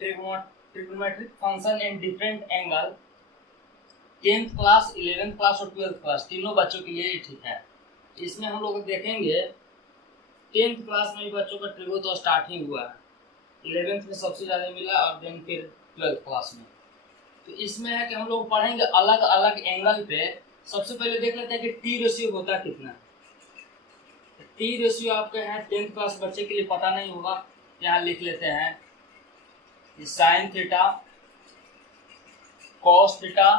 Trigonometric function in different angle 10th class 11th class और 12th class तीनों बच्चों के लिए ठीक है। इसमें हम लोग देखेंगे 10th क्लास में भी बच्चों का ट्रिगो तो स्टार्ट ही हुआ है, 11th में सबसे ज़्यादा मिला और देन फिर 12th क्लास में। तो इसमें है कि हम लोग पढ़ेंगे अलग अलग एंगल पे। सबसे पहले देख लेते हैं कि टी रेशियो होता कितना। टी रेशियो आपके हैं 10th क्लास बच्चे के लिए पता नहीं होगा, यहाँ लिख लेते हैं sine theta cos theta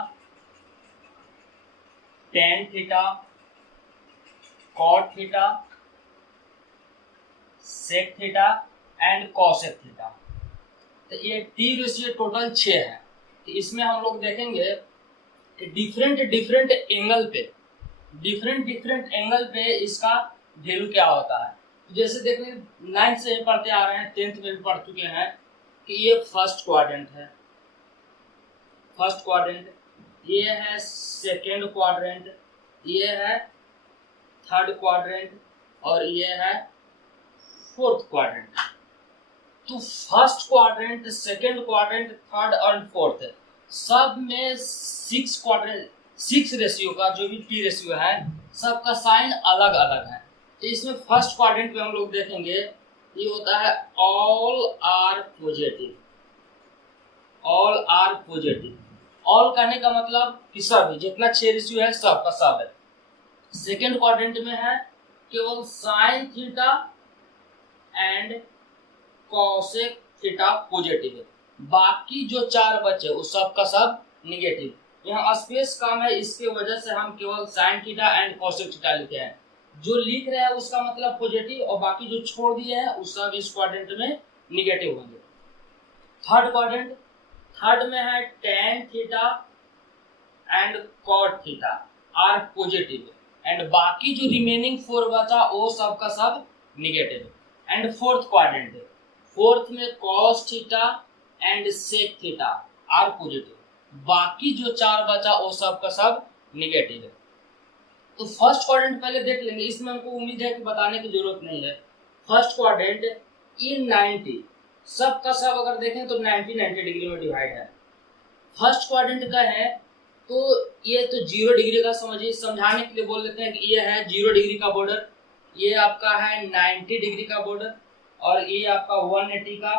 tan theta cot theta sec theta and cosec theta. तो ये टी रेशियो टोटल 6 है। तो इसमें हम लोग देखेंगे कि डिफरेंट एंगल पे इसका वैल्यू क्या होता है। तो जैसे देखिए 9th से पढ़ते आ रहे हैं, 10th में भी पढ़ चुके हैं कि ये फर्स्ट क्वाड्रेंट है, ये है सेकेंड क्वाड्रेंट, ये है थर्ड क्वाड्रेंट और ये है फोर्थ क्वाड्रेंट। तो first quadrant, second quadrant, third और फोर्थ सब में 6 रेशियो का जो भी टी रेशियो है सबका साइन अलग अलग है। तो इसमें फर्स्ट क्वाड्रेंट पे हम लोग देखेंगे ये होता है ऑल आर पॉजिटिव। ऑल कहने का मतलब कि सब, जितना 6 रेशियो है सब का सब है। सेकेंड क्वाड्रेंट में है केवल sine theta and cosec theta positive है, बाकी जो 4 बचे वो सब का सब निगेटिव। यहाँ स्पेस कम है, इसके वजह से हम केवल sine theta and cosec theta लिखे हैं। जो लिख रहे हैं उसका मतलब पॉजिटिव और बाकी जो छोड़ दिए हैं उस सब इस क्वाड्रेंट में निगेटिव होंगे। थर्ड क्वाड्रेंट, थर्ड में है tan theta and cot theta are positive and बाकी जो रिमेनिंग 4 बचा वो सब का सब negative. And fourth quadrant, fourth में cos theta and sec theta are positive, बाकी जो 4 बचा वो सब का सब निगेटिव है। तो फर्स्ट क्वाड्रेंट पहले देख लेंगे, इसमें हमको उम्मीद है कि बताने की जरूरत नहीं है। फर्स्ट क्वाड्रेंट इन 90 सब का सब अगर देखें तो 90 डिग्री में डिवाइड है। फर्स्ट क्वाड्रेंट का है तो ये तो 0 डिग्री का समझिए, समझाने के लिए बोल लेते हैं कि ये है 0 डिग्री का बॉर्डर, ये आपका है 90 डिग्री का बॉर्डर और ये आपका 180 का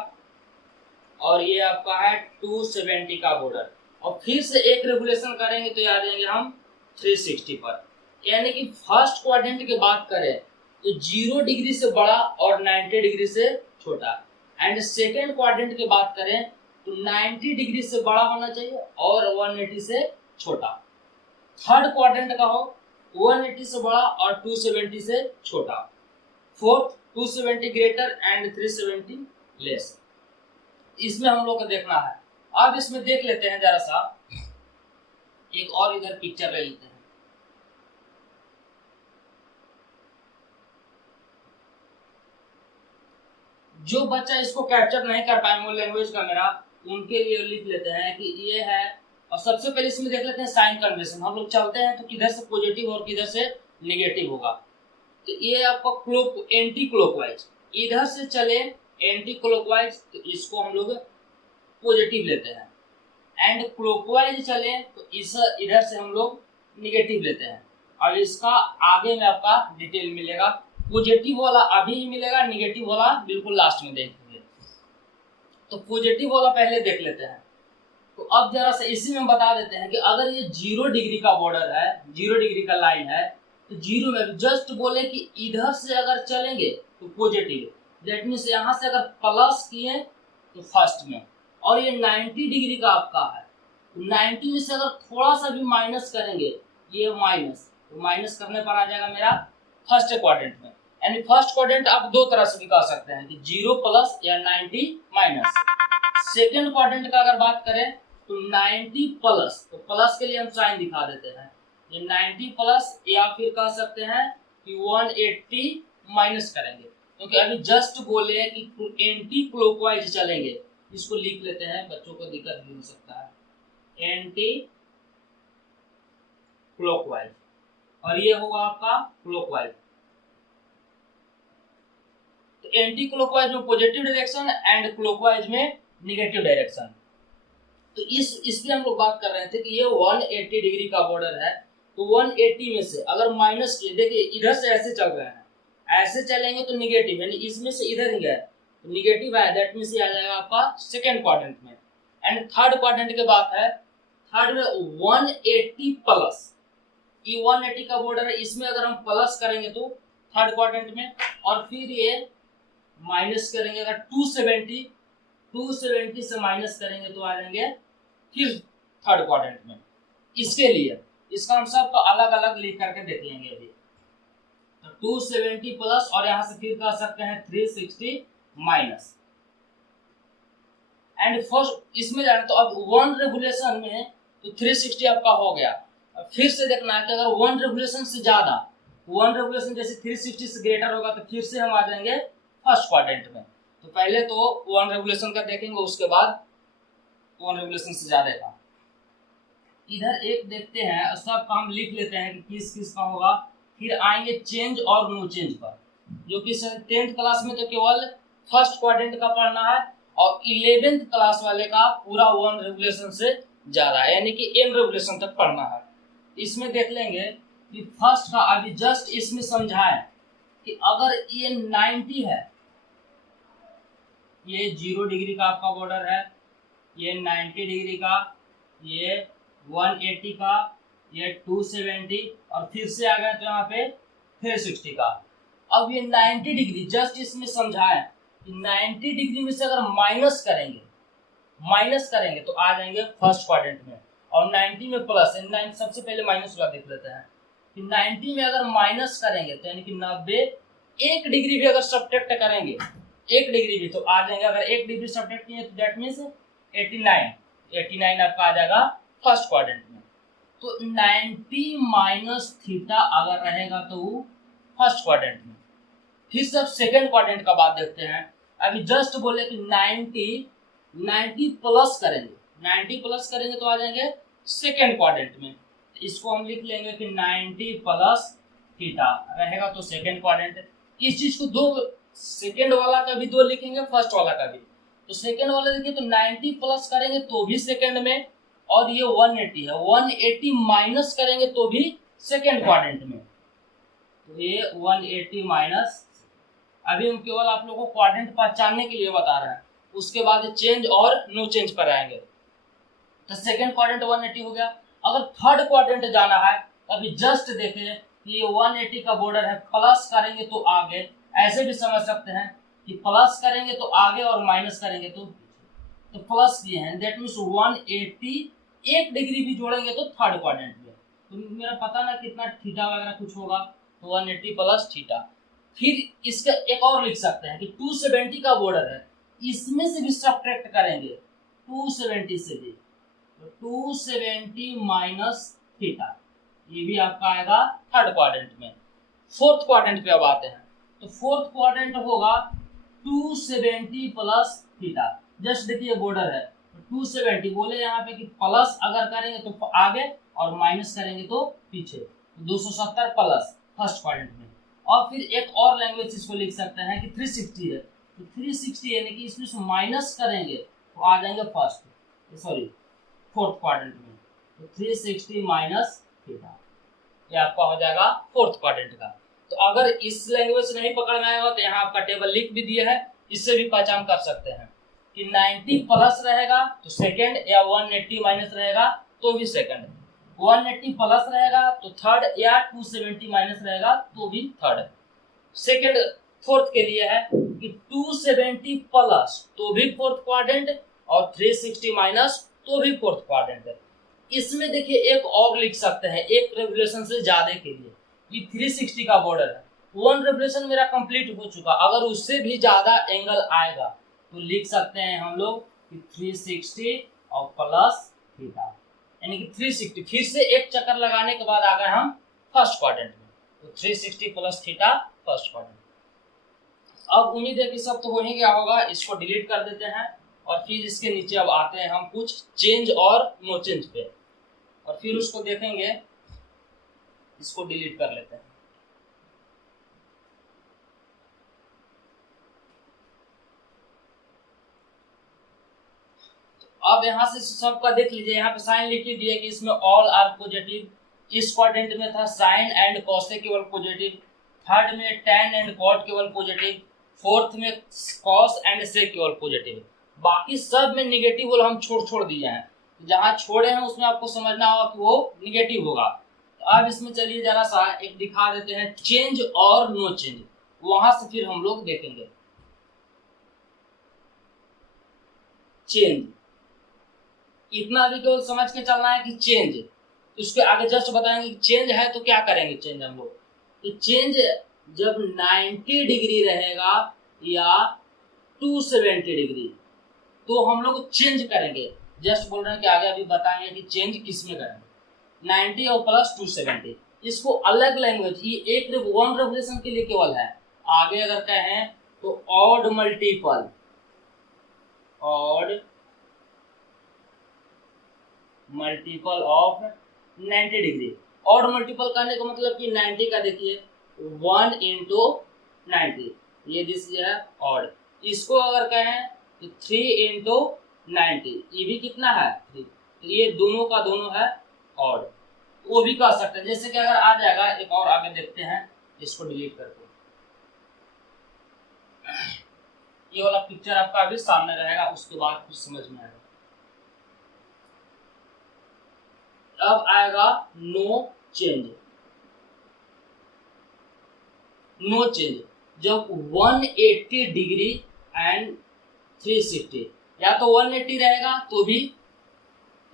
और ये आपका है 270 का बॉर्डर। और फिर से एक रेगुलेशन करेंगे तो आ जाएंगे हम 360 पर। यानी कि फर्स्ट क्वाड्रेंट की बात करें तो 0 डिग्री से बड़ा और 90 डिग्री से छोटा, एंड सेकेंड क्वाड्रेंट की बात करें तो 90 डिग्री से बड़ा होना चाहिए और 180 से छोटा। थर्ड क्वाड्रेंट का हो 180 से बड़ा और 270 से छोटा। Fourth 270 greater and 370 less. इसमें हम लोग को देखना है। अब इसमें देख लेते हैं जरा सा, एक और इधर पिक्चर ले लेते हैं। जो बच्चा इसको कैप्चर नहीं कर पाए वो लैंग्वेज का मेरा, उनके लिए लिख लेते हैं कि ये है। और सबसे पहले इसमें देख लेते हैं साइन कन्वेंशन। हम लोग चलते हैं तो किधर से पॉजिटिव और किधर से निगेटिव होगा। तो ये आपका एंटी क्लॉकवाइज, इधर से चले एंटी क्लॉकवाइज तो इसको हम लोग पॉजिटिव लेते हैं, एंड क्लॉकवाइज चले तो इधर से हम लोग निगेटिव लेते हैं। और इसका आगे में आपका डिटेल मिलेगा। पॉजिटिव वाला अभी ही मिलेगा, निगेटिव वाला बिल्कुल लास्ट में देखेंगे। तो पॉजिटिव वाला पहले देख लेते हैं। तो अब जरा से इसी में बता देते हैं कि अगर ये 0 डिग्री का बॉर्डर है, 0 डिग्री का लाइन है, तो 0 में जस्ट बोले कि इधर से अगर चलेंगे तो पॉजिटिव, दैट मीन्स यहाँ से अगर प्लस किए तो फर्स्ट में, और ये 90 डिग्री का आपका है तो 90 में से अगर थोड़ा सा भी माइनस करेंगे ये माइनस, तो माइनस करने पर आ जाएगा मेरा फर्स्ट क्वाड्रेंट में। यानी फर्स्ट क्वाड्रेंट आप 2 तरह से भी कह सकते हैं कि 0 प्लस या 90 माइनस। सेकेंड क्वाड्रेंट का अगर बात करें तो 90 प्लस, तो प्लस के लिए हम साइन दिखा देते हैं, ये 90 प्लस, या फिर कह सकते हैं कि 180 माइनस करेंगे, क्योंकि अभी जस्ट बोले कि एंटी क्लॉकवाइज चलेंगे। इसको लिख लेते हैं, बच्चों को दिक्कत भी हो सकता है, एंटी क्लॉकवाइज, और ये होगा आपका क्लॉकवाइज। तो एंटी क्लॉकवाइज में पॉजिटिव डायरेक्शन एंड क्लॉकवाइज में निगेटिव डायरेक्शन। तो इस पे हम लोग बात कर रहे थे कि ये 180 डिग्री का बॉर्डर है, तो 180 में से अगर माइनस किए, देखिए इधर से ऐसे चल रहे हैं, ऐसे चलेंगे तो निगेटिव, यानी इसमें से इधर ही गए तो निगेटिव आया, दैट मीन्स ये आ जाएगा आपका सेकेंड क्वाड्रेंट में। एंड थर्ड क्वाड्रेंट की बात है, थर्ड में 180 प्लस, ये 180 का बॉर्डर है, इसमें अगर हम प्लस करेंगे तो थर्ड क्वाड्रेंट में, और फिर ये माइनस करेंगे, अगर 270 से माइनस करेंगे तो आ जाएंगे फिर थर्ड क्वाड्रेंट में। इसके लिए इसका हम सब तो अलग अलग लिख करके देख लेंगे अभी। तो 270 प्लस और यहां से फिर कर सकते हैं 360 माइनस। एंड फर्स्ट इसमें जाए तो अब 1 रेवोल्यूशन में तो 360 आपका हो गया। अब फिर से देखना है कि अगर 1 रेवोल्यूशन से ज्यादा, 1 रेवोल्यूशन जैसे 360 से ग्रेटर होगा तो फिर से हम आ जाएंगे फर्स्ट क्वाड्रेंट में। तो पहले तो 1 रेवोल्यूशन का देखेंगे, उसके बाद 1 रेवोल्यूशन से ज्यादा का। इधर एक देखते हैं, सब का हम लिख लेते हैं कि किस किस का होगा, फिर आएंगे चेंज और नो चेंज पर, जो कि 10th क्लास में तो केवल फर्स्ट क्वाड्रेंट का पढ़ना है, और 11th क्लास वाले का पूरा 1 रेवोल्यूशन से ज्यादा, यानी कि m रेवोल्यूशन तक पढ़ना है। इसमें देख लेंगे कि फर्स्ट का अभी जस्ट इसमें समझाएं कि अगर ये 90 है, ये 0 डिग्री का आपका बॉर्डर है, ये 90 डिग्री का, ये 180 का, ये 270 और फिर से आ गया तो यहाँ पे 360 का। अब ये 90 डिग्री जस्ट इसमें समझाएं कि 90 डिग्री में से अगर माइनस करेंगे तो आ जाएंगे फर्स्ट क्वाड्रेंट में, और 90 में प्लस, 90 सबसे पहले माइनस वाला देख लेते हैं कि 90 में अगर माइनस करेंगे तो यानी कि 90, 1 डिग्री भी अगर सब्ट्रैक्ट करेंगे, 1 डिग्री भी तो आ जाएंगे, अगर 1 डिग्री सब्ट्रैक्ट किए तो दैट मीन्स 89 आपका आ जाएगा फर्स्ट क्वाड्रेंट में। तो 90 माइनस थीटा अगर रहेगा तो फर्स्ट क्वाड्रेंट में। फिर सब सेकेंड क्वाड्रेंट का बात देखते हैं। अभी जस्ट बोले कि 90 प्लस करेंगे तो आ जाएंगे सेकेंड क्वाड्रेंट में। इसको हम लिख लेंगे कि 90 प्लस थीटा रहेगा तो सेकेंड क्वाड्रेंट। इस चीज को दो, सेकेंड वाला का भी 2 लिखेंगे, फर्स्ट वाला का भी। तो सेकेंड वाला देखिए तो 90 प्लस करेंगे तो भी सेकेंड में, और ये 180 है, 180 माइनस करेंगे तो भी सेकेंड क्वाड्रेंट में। तो ये 180 माइनस, अभी हम केवल आप लोगों को क्वाड्रेंट पहचानने के लिए बता रहे हैं, उसके बाद चेंज और नो चेंज पर आएंगे। तो सेकेंड क्वाड्रेंट 180 हो गया। अगर थर्ड क्वाड्रेंट जाना है तो अभी जस्ट देखें कि ये 180 का बॉर्डर है, प्लस करेंगे तो आगे, ऐसे भी समझ सकते हैं कि प्लस करेंगे तो आगे और माइनस करेंगे तो प्लस किए हैं, दैट मीन्स 180, 1 डिग्री भी जोड़ेंगे तो थर्ड क्वाड्रेंट में। तो मेरा पता ना कितना थीटा वगैरह कुछ होगा, तो 180 प्लस थीटा। फिर इसका एक और लिख सकते हैं कि 270 का बॉर्डर है, इसमें से भी सब्ट्रैक्ट करेंगे 270 से भी, तो 270 माइनस थीटा, ये भी आपका आएगा थर्ड क्वाड्रेंट में। फोर्थ क्वाड्रेंट पे अब आते हैं, तो फोर्थ क्वाड्रेंट होगा 270 प्लस थीटा। जस्ट देखिए बॉर्डर है, तो 270 बोले यहाँ पे कि प्लस अगर करेंगे तो आगे और माइनस करेंगे तो पीछे, तो 270 प्लस फर्स्ट क्वाड्रेंट में। और फिर एक और लैंग्वेज इसको लिख सकते हैं कि 360 है, तो 360 यानी कि इसमें से माइनस करेंगे तो आ जाएंगे फोर्थ क्वाड्रेंट में, तो 360 माइनस थीटा, ये आपका हो जाएगा फोर्थ क्वाड्रेंट का। तो अगर इस लैंग्वेज नहीं पकड़ में आएगा तो यहाँ आपका टेबल लिख भी दिया है, इससे भी पहचान कर सकते हैं कि 90 प्लस रहेगा तो सेकंड, या 180 माइनस रहेगा तो भी सेकंड, 180 प्लस रहेगा तो थर्ड, या 270 माइनस रहेगा तो भी थर्ड। सेकंड फोर्थ के लिए है कि 270 प्लस तो भी फोर्थ क्वाड्रेंट, और 360 माइनस तो भी फोर्थ क्वाड्रेंट है। इसमें देखिए एक और लिख सकते हैं, एक रेवोल्यूशन से ज्यादा के लिए, ये 360 का बॉर्डर है, 1 रेवोल्यूशन मेरा कंप्लीट हो चुका, अगर उससे भी ज्यादा एंगल आएगा तो लिख सकते हैं हम लोग कि 360 और प्लस थीटा, यानी कि 360 फिर से एक चक्कर लगाने के बाद आ गए हम फर्स्ट क्वाड्रेंट में, तो 360 प्लस थीटा फर्स्ट क्वाड्रेंट। अब उम्मीद है कि सब तो हो ही गया होगा, इसको डिलीट कर देते हैं, और फिर इसके नीचे अब आते हैं हम कुछ चेंज और नो चेंज पे, और फिर उसको देखेंगे। इसको डिलीट कर लेते हैं। अब यहाँ से सबका देख लीजिए, यहाँ पे साइन लिख दिया कि इसमें ऑल आर पॉजिटिव। इस क्वाड्रेंट में था साइन एंड कॉसेक केवल पॉजिटिव, थर्ड में टैन एंड कॉट केवल पॉजिटिव, फोर्थ में कॉस एंड सेक केवल पॉजिटिव। बाकी सब में निगेटिव वाला हम छोड़ दिए हैं, जहां छोड़े हैं उसमें आपको समझना होगा कि वो निगेटिव होगा। तो अब इसमें चलिए जरा सा एक दिखा देते हैं चेंज और नो चेंज, वहां से फिर हम लोग देखेंगे। चेंज इतना भी केवल समझ के चलना है कि चेंज, उसके आगे जस्ट बताएंगे कि चेंज है तो क्या करेंगे चेंज हम लोग। तो चेंज जब 90 डिग्री रहेगा या 270 डिग्री तो हम लोग चेंज करेंगे। जस्ट बोल रहे हैं कि आगे अभी बताएंगे कि चेंज किस में करेंगे। 90 और प्लस 270 इसको अलग लैंग्वेज, ये एक वन रेवोल्यूशन के लिए केवल है। आगे अगर कहें तो odd multiple, odd multiple of 90 degree. Odd multiple करने का मतलब कि 90 का देखिए 1 इंटू 90, ये दिस है ऑड। इसको अगर कहें तो 3 इंटू 90, ये भी कितना है 3, तो ये दोनों का दोनों है ऑड, वो भी कर सकते हैं। जैसे कि अगर आ जाएगा, एक और आगे देखते हैं, इसको डिलीट करके ये वाला पिक्चर आपका अभी सामने रहेगा, उसके बाद फिर समझ में आएगा। अब आएगा नो चेंज। नो चेंज जब 180 डिग्री एंड 360, या तो 180 रहेगा तो भी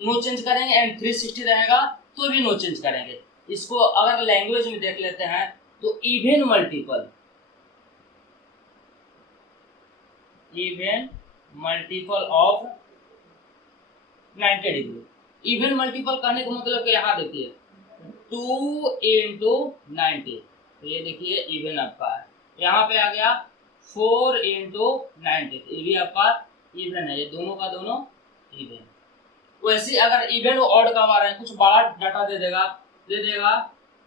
नो चेंज करेंगे एंड 360 रहेगा तो भी नो चेंज करेंगे। इसको अगर लैंग्वेज में देख लेते हैं तो even multiple, even multiple of 90 degree. Even multiple करने का मतलब कि यहाँ देखिए 2 इंटू 90, तो ये देखिए इवन आपका है। यहाँ पे आ गया 4 इंटू 90, ये भी आपका इवन है, ये दोनों का दोनों इवन। वैसे अगर इवन और ऑड करवा रहे हैं, कुछ बड़ा डाटा दे देगा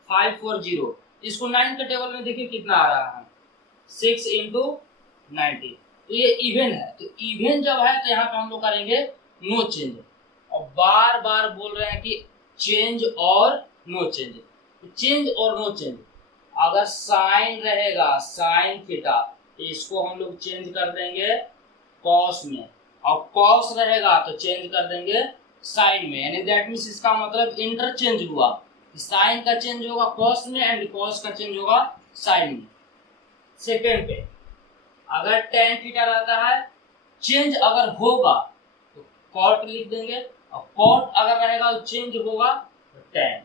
540, इसको 9 के टेबल में देखिए कितना आ रहा है 6 इंटू 90, तो ये इवन है। तो इवन जब है तो यहाँ पे हम लोग करेंगे नो चेंज। और बार बार बोल रहे हैं कि चेंज और नो चेंज, चेंज और नो चेंज। अगर साइन रहेगा साइन थीटा, इसको हम लोग चेंज कर देंगे कॉस में, और कॉस रहेगा तो चेंज कर देंगे साइन में। यानी दैट मीन्स इसका मतलब इंटरचेंज हुआ, साइन का चेंज होगा कॉस में एंड कॉस का चेंज होगा साइन में। सेकेंड पे अगर टेन थीटा रहता है, चेंज अगर होगा तो कॉट लिख देंगे, और कॉट अगर रहेगा तो चेंज होगा तो टेन।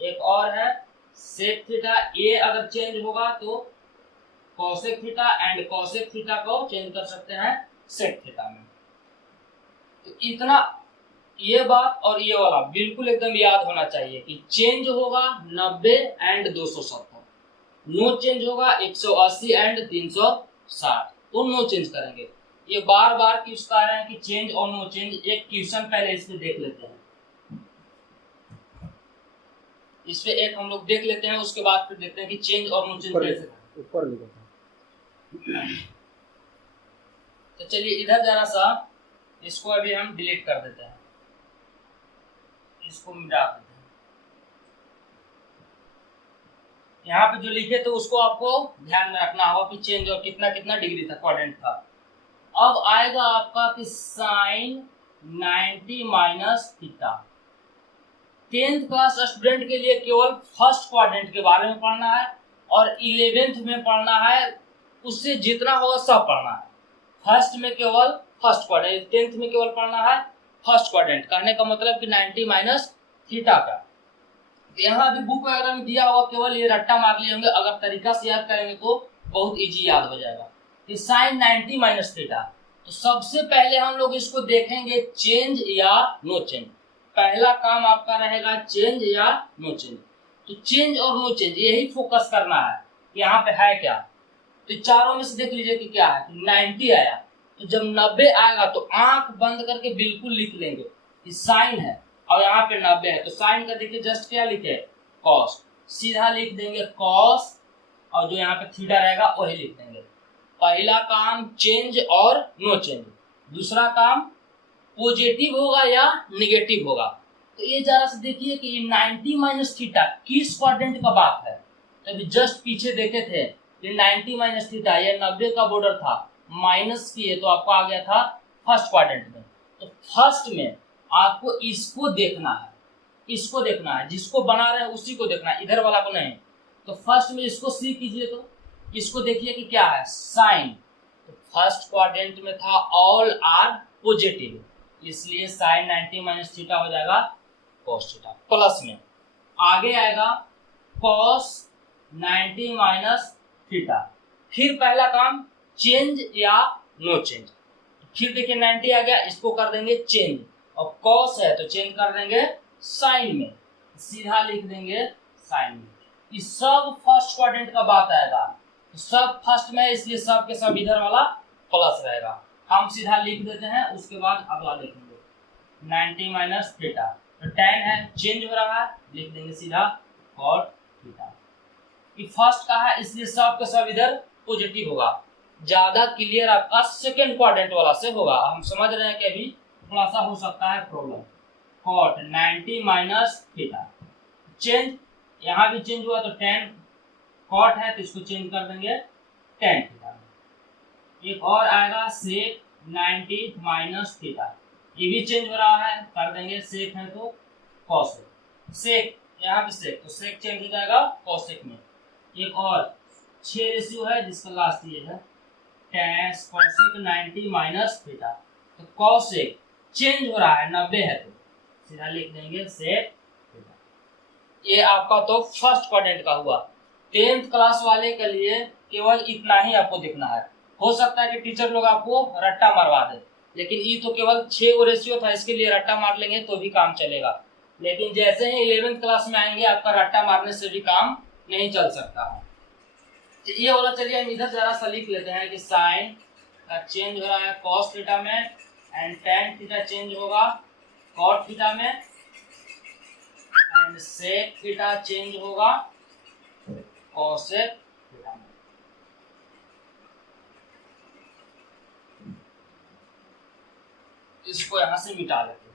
एक और है सेक थीटा, ये अगर चेंज होगा तो cosec theta and cosec theta को चेंज कर सकते हैं सेक थीटा में। तो इतना ये बात और ये वाला बिल्कुल एकदम याद होना चाहिए कि चेंज होगा 90 एंड 270, नो चेंज होगा 180 एंड 360, तो नो चेंज करेंगे। ये बार बार क्यों कह रहे हैं कि चेंज और नो चेंज, एक क्वेश्चन पहले इसमें देख लेते हैं, इस पे एक हम लोग देख लेते हैं, उसके बाद फिर देखते हैं कि चेंज और नो चेंज कैसे ऊपर लिखा था। तो चलिए इधर जरा सा इसको अभी हम डिलीट कर देते हैं, इसको मिटा देते हैं। यहाँ पे जो लिखे तो उसको आपको ध्यान में रखना होगा कि चेंज और कितना कितना डिग्री था, क्वाड्रेंट था। अब आएगा आपका कि sine 90 minus theta. 10th class student के लिए केवल फर्स्ट क्वाड्रेंट के बारे में पढ़ना है, और 11th में पढ़ना है, उससे जितना होगा सब पढ़ना है। फर्स्ट में केवल फर्स्ट क्वाड्रेंट, 10th में केवल पढ़ना है फर्स्ट क्वाड्रेंट। कहने का मतलब कि 90 माइनस थीटा का। यहाँ भी बुक वगैरह में दिया होगा, केवल ये रट्टा मार लिए होंगे, अगर तरीका से याद करेंगे तो बहुत इजी याद हो जाएगा। कि साइन 90 माइनस थीटा, तो सबसे पहले हम लोग इसको देखेंगे चेंज या नो चेंज। पहला काम आपका रहेगा चेंज या नो चेंज। तो चेंज और नो चेंज यही फोकस करना है, यहाँ पे है क्या। तो चारों में से देख लीजिए कि क्या है। 90 आया, तो जब 90 आएगा तो आंख बंद करके बिल्कुल लिख लेंगे कि साइन है, और यहाँ पे 90 है तो साइन का देखिए जस्ट क्या लिखे कॉस, सीधा लिख देंगे कॉस, और जो यहाँ पे थीटा रहेगा वही लिख देंगे। पहला काम चेंज और नो चेंज, दूसरा काम पॉजिटिव होगा या निगेटिव होगा। तो ये जरा से देखिए कि 90 माइनस थीटा किस क्वाड्रेंट का बात है। तो अभी जस्ट पीछे देखे थे कि 90 माइनस थीटा ये 90 का बॉर्डर था, माइनस किए तो आपको आ गया था फर्स्ट क्वाड्रेंट में। तो फर्स्ट में आपको इसको देखना है, इसको देखना है, जिसको बना रहे हैं उसी को देखना है, इधर वाला को नहीं। तो फर्स्ट में इसको सी कीजिए, तो इसको देखिए कि क्या है, साइन। तो फर्स्ट क्वाड्रेंट में था ऑल आर पॉजिटिव, इसलिए साइन 90 माइनस थीटा हो जाएगा कॉस थीटा। प्लस में आगे आएगा कॉस 90 माइनस थीटा। फिर पहला काम चेंज या नो चेंज। फिर देखिए 90 आ गया, इसको कर देंगे चेंज, और कॉस है तो चेंज कर देंगे साइन में, सीधा लिख देंगे साइन में। ये सब फर्स्ट क्वाड्रेंट का बात आएगा, तो सब फर्स्ट में, इसलिए सब के सब इधर वाला प्लस रहेगा। हम सीधा लिख देते हैं, उसके बाद अगला देखेंगे 90 माइनस थीटा। तो tan है, चेंज हो रहा है, लिख देंगे सीधा cot थीटा। ये फर्स्ट का है इसलिए सब के सब इधर पॉजिटिव होगा। ज्यादा क्लियर आपका सेकेंड क्वाड्रेंट वाला से होगा। हम समझ रहे हैं कि अभी थोड़ा सा हो सकता है problem. cot 90 minus theta, change, यहाँ भी चेंज हुआ तो tan cot है तो इसको चेंज कर देंगे tan थीटा। एक और आएगा sec 90 माइनस थीटा, ये भी चेंज हो रहा है, कर देंगे sec है तो cos है। sec यहाँ भी sec, तो sec चेंज हो जाएगा cosec में। एक और 6 रेशियो है जिसका लास्ट ये है tan cosec 90 माइनस थीटा। तो cosec चेंज हो रहा है, 90 है तो सीधा लिख देंगे sec थीटा। ये आपका तो फर्स्ट क्वाड्रेंट का हुआ। 10th क्लास वाले के लिए केवल इतना ही आपको देखना है। हो सकता है कि टीचर लोग आपको रट्टा मारवा दे, लेकिन ये तो केवल 6 रेशियो था, इसके लिए रट्टा मार लेंगे तो भी काम चलेगा। लेकिन जैसे ही 11th क्लास में आएंगे आपका रट्टा मारने से भी काम नहीं चल सकता है। तो ये वाला चलिए हम इधर जरा सा लिख लेते हैं कि साइन का चेंज हो रहा है cos थीटा में, एंड tan थीटा चेंज होगा cot थीटा में, एंड sec थीटा चेंज होगा cosec थीटा में। इसको यहां से मिटा लेते हैं।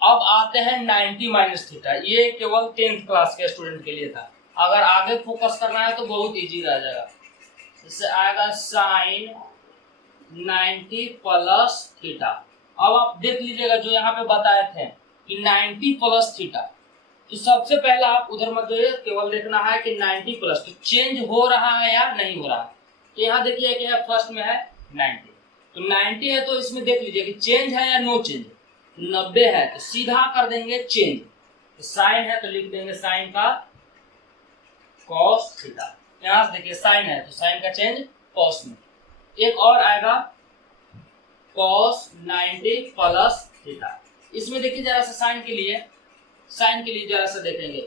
अब आते हैं 90 माइनस थीटा। ये केवल 10th क्लास के स्टूडेंट के लिए था, अगर आगे फोकस करना है तो बहुत इजी रह जाएगा। इससे आएगा साइन 90 प्लस थीटा। अब आप देख लीजिएगा जो यहाँ पे बताए थे कि 90 प्लस थीटा, तो सबसे पहला आप उधर मत जाइए, केवल देखना है कि 90 प्लस तो चेंज हो रहा है या नहीं हो रहा है। तो यहाँ देखिए कि है फर्स्ट में है 90, तो 90 है तो इसमें देख लीजिए कि चेंज है या नो चेंज। 90 है तो सीधा कर देंगे चेंज, तो साइन है तो लिख देंगे साइन का cos थीटा। यहाँ से देखिए साइन है तो साइन का चेंज cos में। एक और आएगा cos 90 प्लस थीटा। इसमें देखिए जरा सा साइन के लिए जरा सा देखेंगे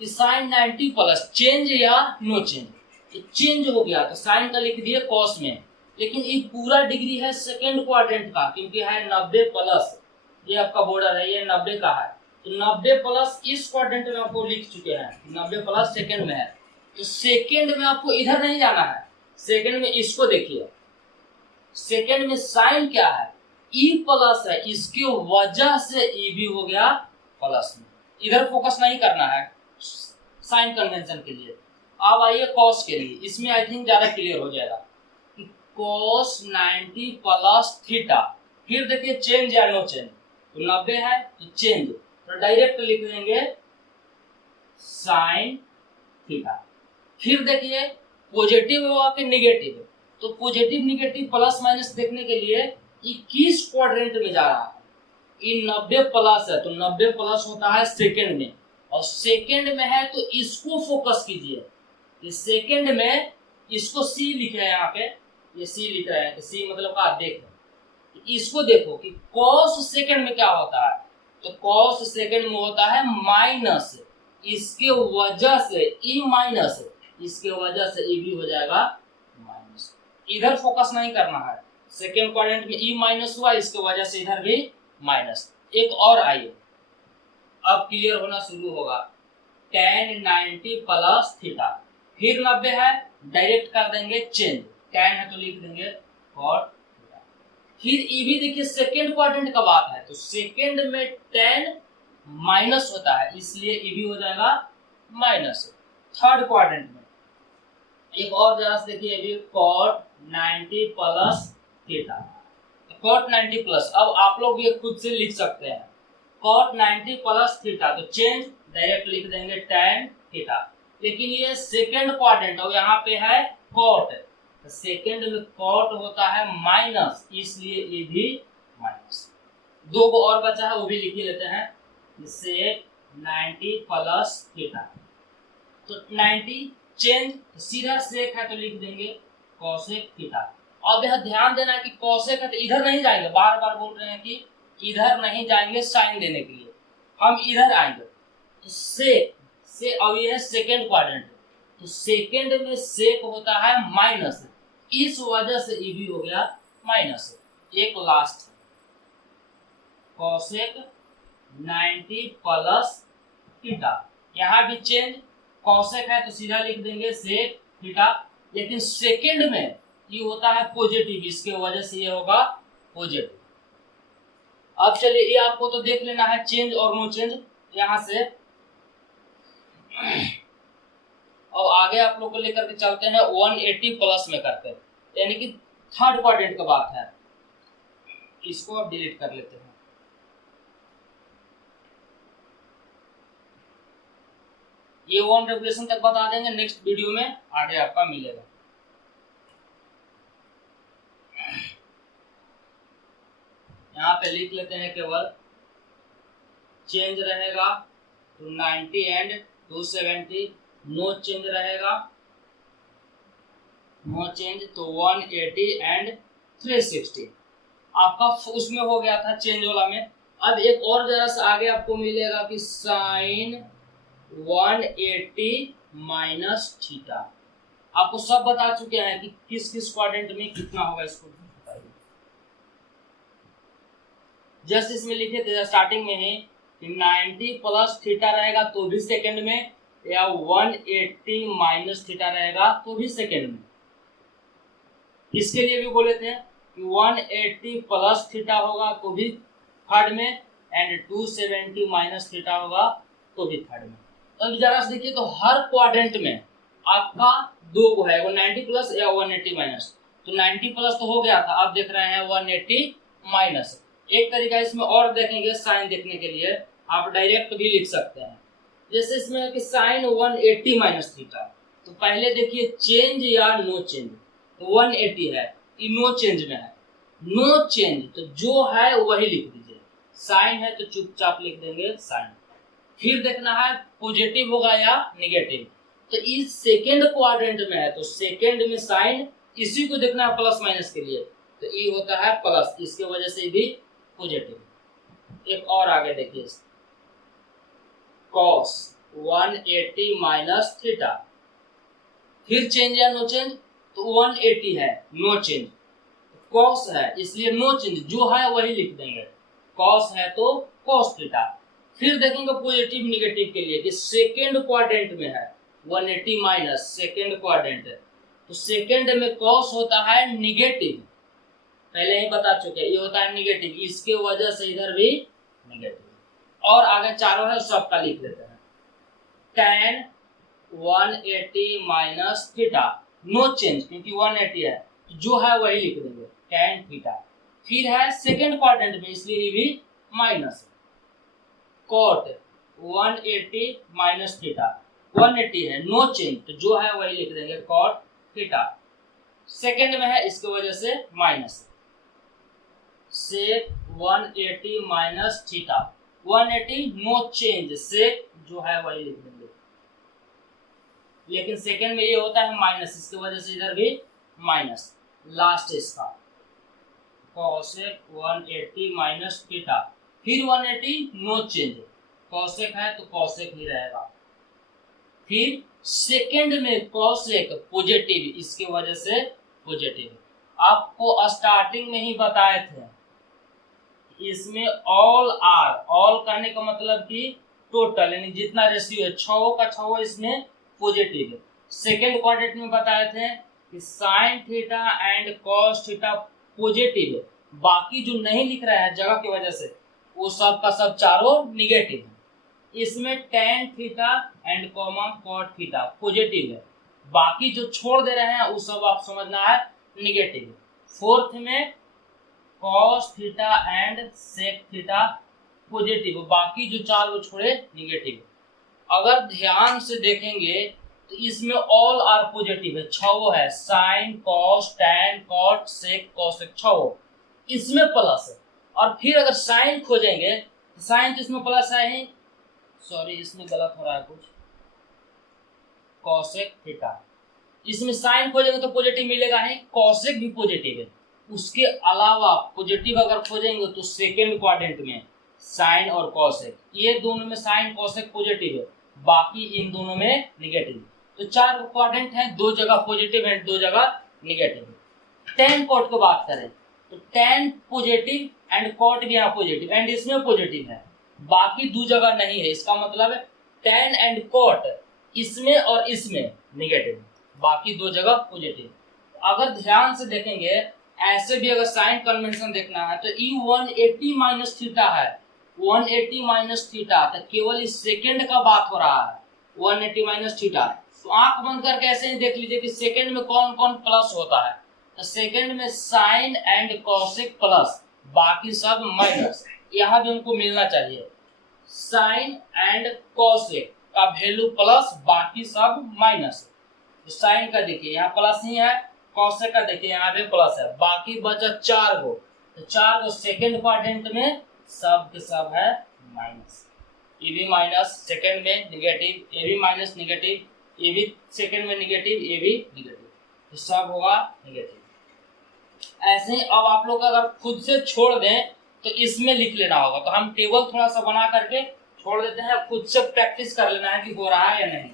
कि साइन 90 प्लस चेंज या नो चेंज। चेंज हो गया तो साइन का लिख दिए cos में, लेकिन ये पूरा डिग्री है सेकेंड क्वाड्रेंट का, क्योंकि है 90 प्लस, ये आपका बॉर्डर है, ये 90 का है। तो 90 प्लस इस क्वाड्रेंट में आपको लिख चुके हैं, 90 प्लस सेकेंड में है। तो सेकेंड में आपको इधर नहीं जाना है, सेकेंड में इसको देखिए, सेकेंड में साइन क्या है, ई प्लस है, इसकी वजह से ई भी हो गया प्लस में। इधर फोकस नहीं करना है साइन कन्वेंशन के लिए। अब आइए कॉस के लिए, इसमें आई थिंक ज्यादा क्लियर हो जाएगा। cos 90 प्लस थीटा, फिर देखिए चेंज या नो चेंज, तो 90 है तो चेंज, तो डायरेक्ट लिख देंगे साइन थीटा। फिर देखिए पॉजिटिव होगा कि निगेटिव, तो पॉजिटिव निगेटिव प्लस माइनस देखने के लिए ये किस क्वाड्रेंट में जा रहा है। ये 90 प्लस है तो 90 प्लस होता है सेकेंड में, और सेकेंड में है तो इसको फोकस कीजिए। इस सेकेंड में इसको सी लिखे हैं, यहाँ पे ये सी लिख रहे हैं, सी मतलब का देखो, इसको देखो कि cos सेकेंड में क्या होता है। तो cos सेकेंड में होता है माइनस, इसके वजह से ई माइनस, इसके वजह से ई भी हो जाएगा माइनस। इधर फोकस नहीं करना है, सेकेंड क्वाड्रेंट में ई माइनस हुआ, इसके वजह से इधर भी माइनस। एक और आइए, अब क्लियर होना शुरू होगा। tan 90 प्लस थीटा, फिर 90 है डायरेक्ट कर देंगे चेंज, tan है तो लिख देंगे cot थीटा। फिर ई भी देखिए सेकेंड क्वाड्रेंट का बात है, तो सेकेंड में tan माइनस होता है, इसलिए ई भी हो जाएगा माइनस। थर्ड क्वाड्रेंट में एक और जरा से देखिए, अभी cot 90 plus theta, cot 90 plus, अब आप लोग ये खुद से लिख सकते हैं cot 90 प्लस थीटा, तो चेंज डायरेक्ट लिख देंगे tan थीटा। लेकिन ये सेकेंड क्वाड्रेंट और यहाँ पे है cot, तो सेकेंड में cot होता है माइनस, इसलिए ये भी माइनस। दो को और बचा है वो भी लिख लेते हैं, सेक 90 प्लस थीटा, तो 90 चेंज, सीधा सेक है तो लिख देंगे कोसेक थीटा। अब यह ध्यान देना है कि कोसेक है तो इधर नहीं जाएंगे, बार बार बोल रहे हैं कि इधर नहीं जाएंगे साइन देने के लिए, हम इधर आएंगे। तो से अब ये है सेकेंड क्वाड्रेंट, तो सेकेंड में सेक होता है माइनस, इस वजह से ये भी हो गया माइनस। एक लास्ट कोसेक 90 प्लस थीटा, यहाँ भी चेंज, कोसेक है तो सीधा लिख देंगे सेक थीटा, लेकिन सेकेंड में ये होता है पॉजिटिव, इसके वजह से ये होगा पॉजिटिव। अब चलिए ये आपको तो देख लेना है चेंज और नो चेंज यहां से। और आगे आप लोग को लेकर के चलते हैं 180 प्लस में करते हैं, यानी कि थर्ड क्वाड्रेंट का बात है, इसको अब डिलीट कर लेते हैं। ये वन रेगुलेशन तक बता देंगे, नेक्स्ट वीडियो में आगे आपका मिलेगा। यहाँ पे लिख लेते हैं केवल चेंज रहेगा तो 90 एंड 270, नो चेंज रहेगा, नो चेंज तो 180 एंड 360। आपका उसमें हो गया था चेंज वाला में। अब एक और जरा सा आगे आपको मिलेगा कि साइन 180 माइनस थीटा, आपको सब बता चुके हैं कि किस किस क्वाड्रेंट में कितना होगा, इसको बताइए। जस्ट इसमें लिखे थे स्टार्टिंग में ही कि 90 प्लस थीटा रहेगा तो भी सेकंड में, या 180 माइनस थीटा रहेगा तो भी सेकंड में। इसके लिए भी बोले थे कि 180 प्लस थीटा होगा तो भी थर्ड में, एंड 270 माइनस थीटा होगा तो भी थर्ड में। अब जरा से देखिए तो हर क्वाड्रेंट में आपका दो को है, 190 प्लस या 180 माइनस, तो 90 प्लस तो हो गया था, अब देख रहे हैं 180 माइनस। एक तरीका इसमें और देखेंगे साइन देखने के लिए, आप डायरेक्ट भी लिख सकते हैं, जैसे इसमें है कि साइन 180 माइनस थीटा, तो पहले देखिए चेंज या नो चेंज, तो 180 है, ये नो चेंज में है, नो चेंज तो जो है वही लिख दीजिए, साइन है तो चुपचाप लिख देंगे साइन। फिर देखना है पॉजिटिव होगा या नेगेटिव, तो इस सेकेंड क्वाड्रेंट में है तो सेकेंड में साइन, इसी को देखना है प्लस माइनस के लिए, तो ये होता है प्लस, इसके वजह से भी पॉजिटिव। एक और आगे देखिए cos 180 माइनस थीटा, फिर चेंज या नो चेंज, तो 180 है नो चेंज, cos है इसलिए नो चेंज, जो है वही लिख देंगे, cos है तो cos थीटा। फिर देखेंगे पॉजिटिव नेगेटिव के लिए कि सेकेंड क्वाड्रेंट में है 180 माइनस, सेकेंड क्वाड्रेंट है तो सेकेंड में cos होता है नेगेटिव, पहले ही बता चुके, ये होता है नेगेटिव, इसके वजह से इधर भी नेगेटिव। और आगे चारों है सबका लिख लेते हैं, tan 180 minus theta, no change क्योंकि 180 है तो जो है वही लिख देंगे tan थीटा। फिर है सेकेंड क्वाड्रेंट में इसलिए भी माइनस, cot 180 माइनस थीटा, 180 है नो चेंज तो जो है वही लिख देंगे cot थीटा, सेकेंड में है इसकी वजह से माइनस, सेक 180 माइनस थीटा, 180 नो चेंज, सेक जो है वही लिख देंगे, लेकिन सेकेंड में ये होता है माइनस, इसकी वजह से इधर भी माइनस। लास्ट इसका कोसेक 180 माइनस थीटा, फिर 180 नो चेंज, कोसेक है तो कोसेक ही रहेगा, फिर सेकेंड में कोसेक पॉजिटिव, इसकी वजह से पॉजिटिव। आपको स्टार्टिंग में ही बताए थे इसमें ऑल आर, ऑल कहने का मतलब कि टोटल, यानी जितना रेशियो है 6 का 6 इसमें पॉजिटिव है। सेकेंड क्वाड्रेंट में बताए थे कि sine theta and cos theta positive, बाकी जो नहीं लिख रहे हैं जगह की वजह से वो सब का सब चारों निगेटिव है। इसमें tan theta and comma cot theta positive है, बाकी जो छोड़ दे रहे हैं वो सब आप समझना है निगेटिव। फोर्थ में cos theta and sec theta positive, बाकी जो चार वो छोड़े निगेटिव। अगर ध्यान से देखेंगे तो इसमें ऑल आर पॉजिटिव है, छो है, sine cos tan cot sec cosec छो, इसमें प्लस है। और फिर अगर साइन खोजेंगे तो साइन तो इसमें प्लस है ही, सॉरी इसमें गलत हो रहा है कुछ, कॉसेक थीटा, इसमें साइन खोजेंगे तो पॉजिटिव मिलेगा ही, कॉसेक भी पॉजिटिव है। उसके अलावा पॉजिटिव अगर खोजेंगे तो सेकेंड क्वाड्रेंट में साइन और कॉसेक, ये दोनों में साइन कॉसेक पॉजिटिव है, बाकी इन दोनों में निगेटिव। तो चार क्वाड्रेंट हैं, दो जगह पॉजिटिव है, दो जगह निगेटिव। टेन कॉट को बात करें तो टेन पॉजिटिव एंड कॉट भी यहाँ पॉजिटिव एंड इसमें पॉजिटिव है, बाकी दो जगह नहीं है। इसका मतलब है टेन एंड कॉट इसमें और इसमें निगेटिव, बाकी दो जगह पॉजिटिव। अगर ध्यान से देखेंगे ऐसे भी अगर साइन कन्वेंशन देखना है तो ई 180 माइनस थीटा है, 180 माइनस थीटा, तो केवल इस सेकेंड का बात हो रहा है 180 माइनस थीटा। तो आंख बंद करके ऐसे ही देख लीजिए कि सेकेंड में कौन कौन प्लस होता है। तो सेकेंड में साइन एंड कॉसेक प्लस, बाकी सब माइनस। यहाँ भी हमको मिलना चाहिए साइन एंड कॉसेक का वैल्यू प्लस, बाकी सब माइनस। तो साइन का देखिए यहाँ प्लस ही है, कॉसेक का देखिए यहाँ भी प्लस है, बाकी बचा चार गो। तो चार गो सेकेंड क्वाड्रेंट में सब के सब है माइनस, ये भी माइनस, सेकेंड में निगेटिव, ये भी माइनस निगेटिव, ये भी सेकेंड में निगेटिव, ये भी निगेटिव, तो सब होगा निगेटिव। ऐसे ही अब आप लोग अगर खुद से छोड़ दें तो इसमें लिख लेना होगा। तो हम टेबल थोड़ा सा बना करके छोड़ देते हैं, खुद से प्रैक्टिस कर लेना है कि हो रहा है या नहीं।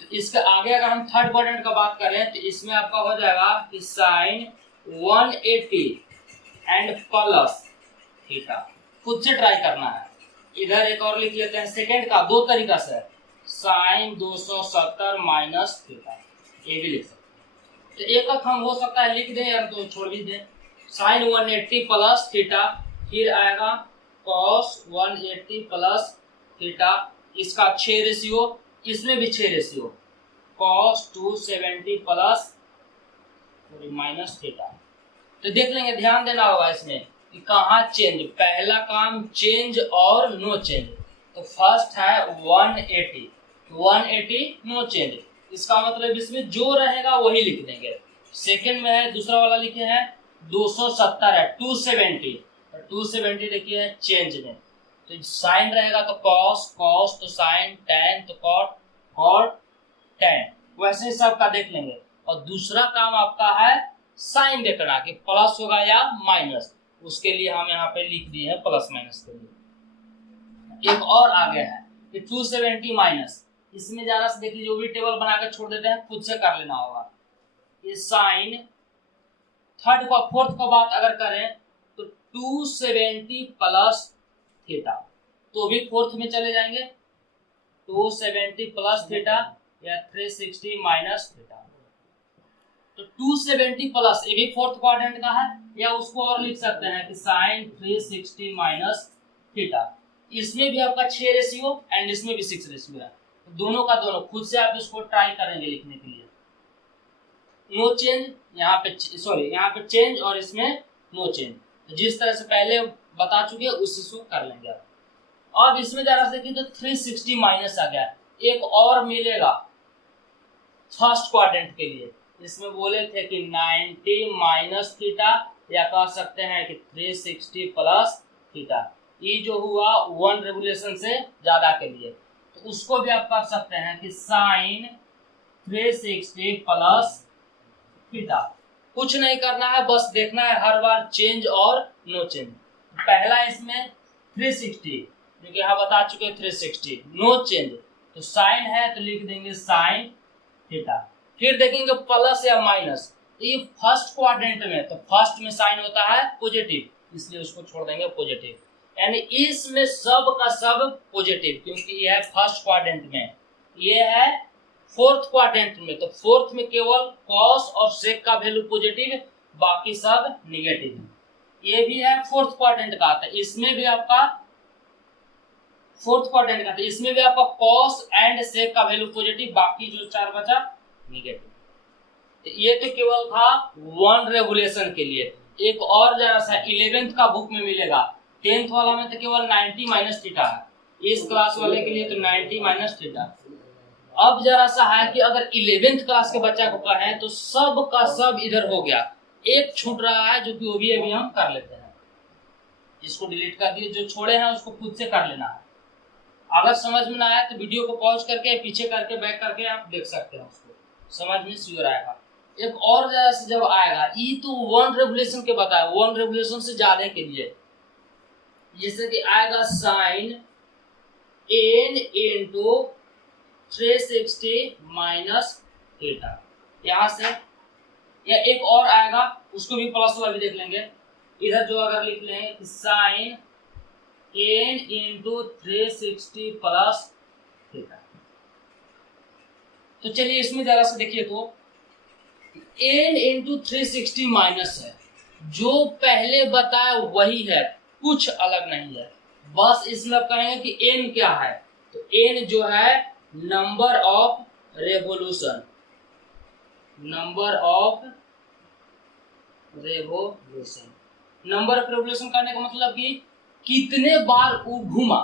तो इसके आगे अगर हम थर्ड क्वाड्रेंट का बात करें तो इसमें आपका हो जाएगा कि साइन 180 एंड प्लस थीटा, खुद से ट्राई करना है। इधर एक और लिख लेते हैं सेकेंड का, दो तरीका से, साइन 270 माइनस थीटा, ये भी लिख सकते हैं। तो एक हम हो सकता है लिख दें या तो छोड़ भी दें। साइन 180 प्लस थीटा, फिर आएगा कॉस 180 प्लस थीटा, इसका 6 रेशियो, इसमें भी 6 ratio, cos 270 plus minus theta. तो देख लेंगे, ध्यान देना होगा इसमें कि कहाँ चेंज, पहला काम चेंज और नो चेंज। तो फर्स्ट है 180, 180 नो चेंज, इसका मतलब इसमें जो रहेगा वही लिख देंगे। सेकंड में है दूसरा वाला लिखे हैं 270 है, 270, 270 देखिए है चेंज में, तो साइन रहेगा तो कॉस, कॉस तो साइन, टैन तो कॉट, कॉट टैन, वैसे सब का देख लेंगे। और दूसरा काम आपका है साइन देखना कि प्लस होगा या माइनस, उसके लिए हम यहाँ पे लिख दिए हैं प्लस माइनस के लिए। एक और आगे है कि 270 माइनस, इसमें जरा से देख लीजिए, वो भी टेबल बनाकर छोड़ देते हैं, खुद से कर लेना होगा। ये साइन थर्ड को फोर्थ को बात अगर करें तो 270 प्लस थीटा, तो भी फोर्थ में चले जाएंगे, 270 प्लस थीटा या 360 माइनस थीटा। तो 270 प्लस, ये भी फोर्थ क्वाड्रेंट का है, या उसको और लिख सकते हैं कि साइन 360 माइनस थीटा। इसमें भी आपका 6 रेशियो एंड इसमें भी 6 रेशियो है, दोनों का दोनों, खुद से आप इसको ट्राई करेंगे लिखने के लिए। नो चेंज यहाँ पे, सॉरी यहाँ पे चेंज और इसमें नो चेंज, तो जिस तरह से पहले बता चुके उसी से कर लेंगे आप। अब इसमें जरा से देखिए तो 360 माइनस आ गया, एक और मिलेगा फर्स्ट क्वाड्रेंट के लिए। इसमें बोले थे कि 90 माइनस थीटा, या कह सकते हैं कि 360 प्लस थीटा, ये जो हुआ 1 रेगुलेशन से ज्यादा के लिए, तो उसको भी आप कर सकते हैं कि साइन 360 प्लस थीटा। कुछ नहीं करना है, बस देखना है हर बार चेंज और नो चेंज। पहला इसमें 360, क्योंकि यहाँ बता चुके 360 नो चेंज, तो साइन है तो लिख देंगे साइन थीटा। फिर देखेंगे प्लस या माइनस, ये फर्स्ट क्वाड्रेंट में, तो फर्स्ट में साइन होता है पॉजिटिव, इसलिए उसको छोड़ देंगे पॉजिटिव, यानी इसमें सब का सब पॉजिटिव, क्योंकि ये है फर्स्ट क्वाड्रेंट में, ये है फोर्थ क्वाड्रेंट में, तो फोर्थ में केवल कॉस और सेक का वैल्यू पॉजिटिव, बाकी सब निगेटिव है। ये भी है फोर्थ क्वाड्रेंट का आता है, इसमें भी आपका फोर्थ क्वाड्रेंट का आता है, इसमें भी आपका कॉस एंड सेक का वैल्यू पॉजिटिव, बाकी जो 4 बचा निगेटिव। तो ये तो केवल था वन रेगुलेशन के लिए। एक और जरा सा 11th का बुक में मिलेगा, 10th वाला में तो केवल 90 माइनस थीटा है, इस क्लास वाले के लिए तो 90 माइनस थीटा। अब जरा सा है कि अगर 11th क्लास के बच्चा को कहें तो सब का सब इधर हो गया, एक छूट रहा है जो कि वो भी अभी हम कर लेते हैं, इसको डिलीट कर दिए, जो छोड़े हैं उसको खुद से कर लेना है। अगर समझ में ना आया तो वीडियो को पॉज करके पीछे करके बैक करके आप देख सकते हैं, उसको समझ में श्योर आएगा। एक और जरा से जब आएगा, ई तो वन रेगुलेशन के बताया, वन रेगुलेशन से ज्यादा के लिए, जैसे कि आएगा sine n into 360 minus theta, यहां से, या एक और आएगा उसको भी प्लस वाला भी देख लेंगे। इधर जो अगर लिख लें sine n into 360 plus theta, तो चलिए इसमें जरा से देखिए, तो n इंटू 360 माइनस है, जो पहले बताया वही है, कुछ अलग नहीं है। बस इसमें आप कहेंगे कि n क्या है, तो n जो है number of revolution, number of revolution. Number of revolution करने का मतलब कि कितने बार वो घूमा,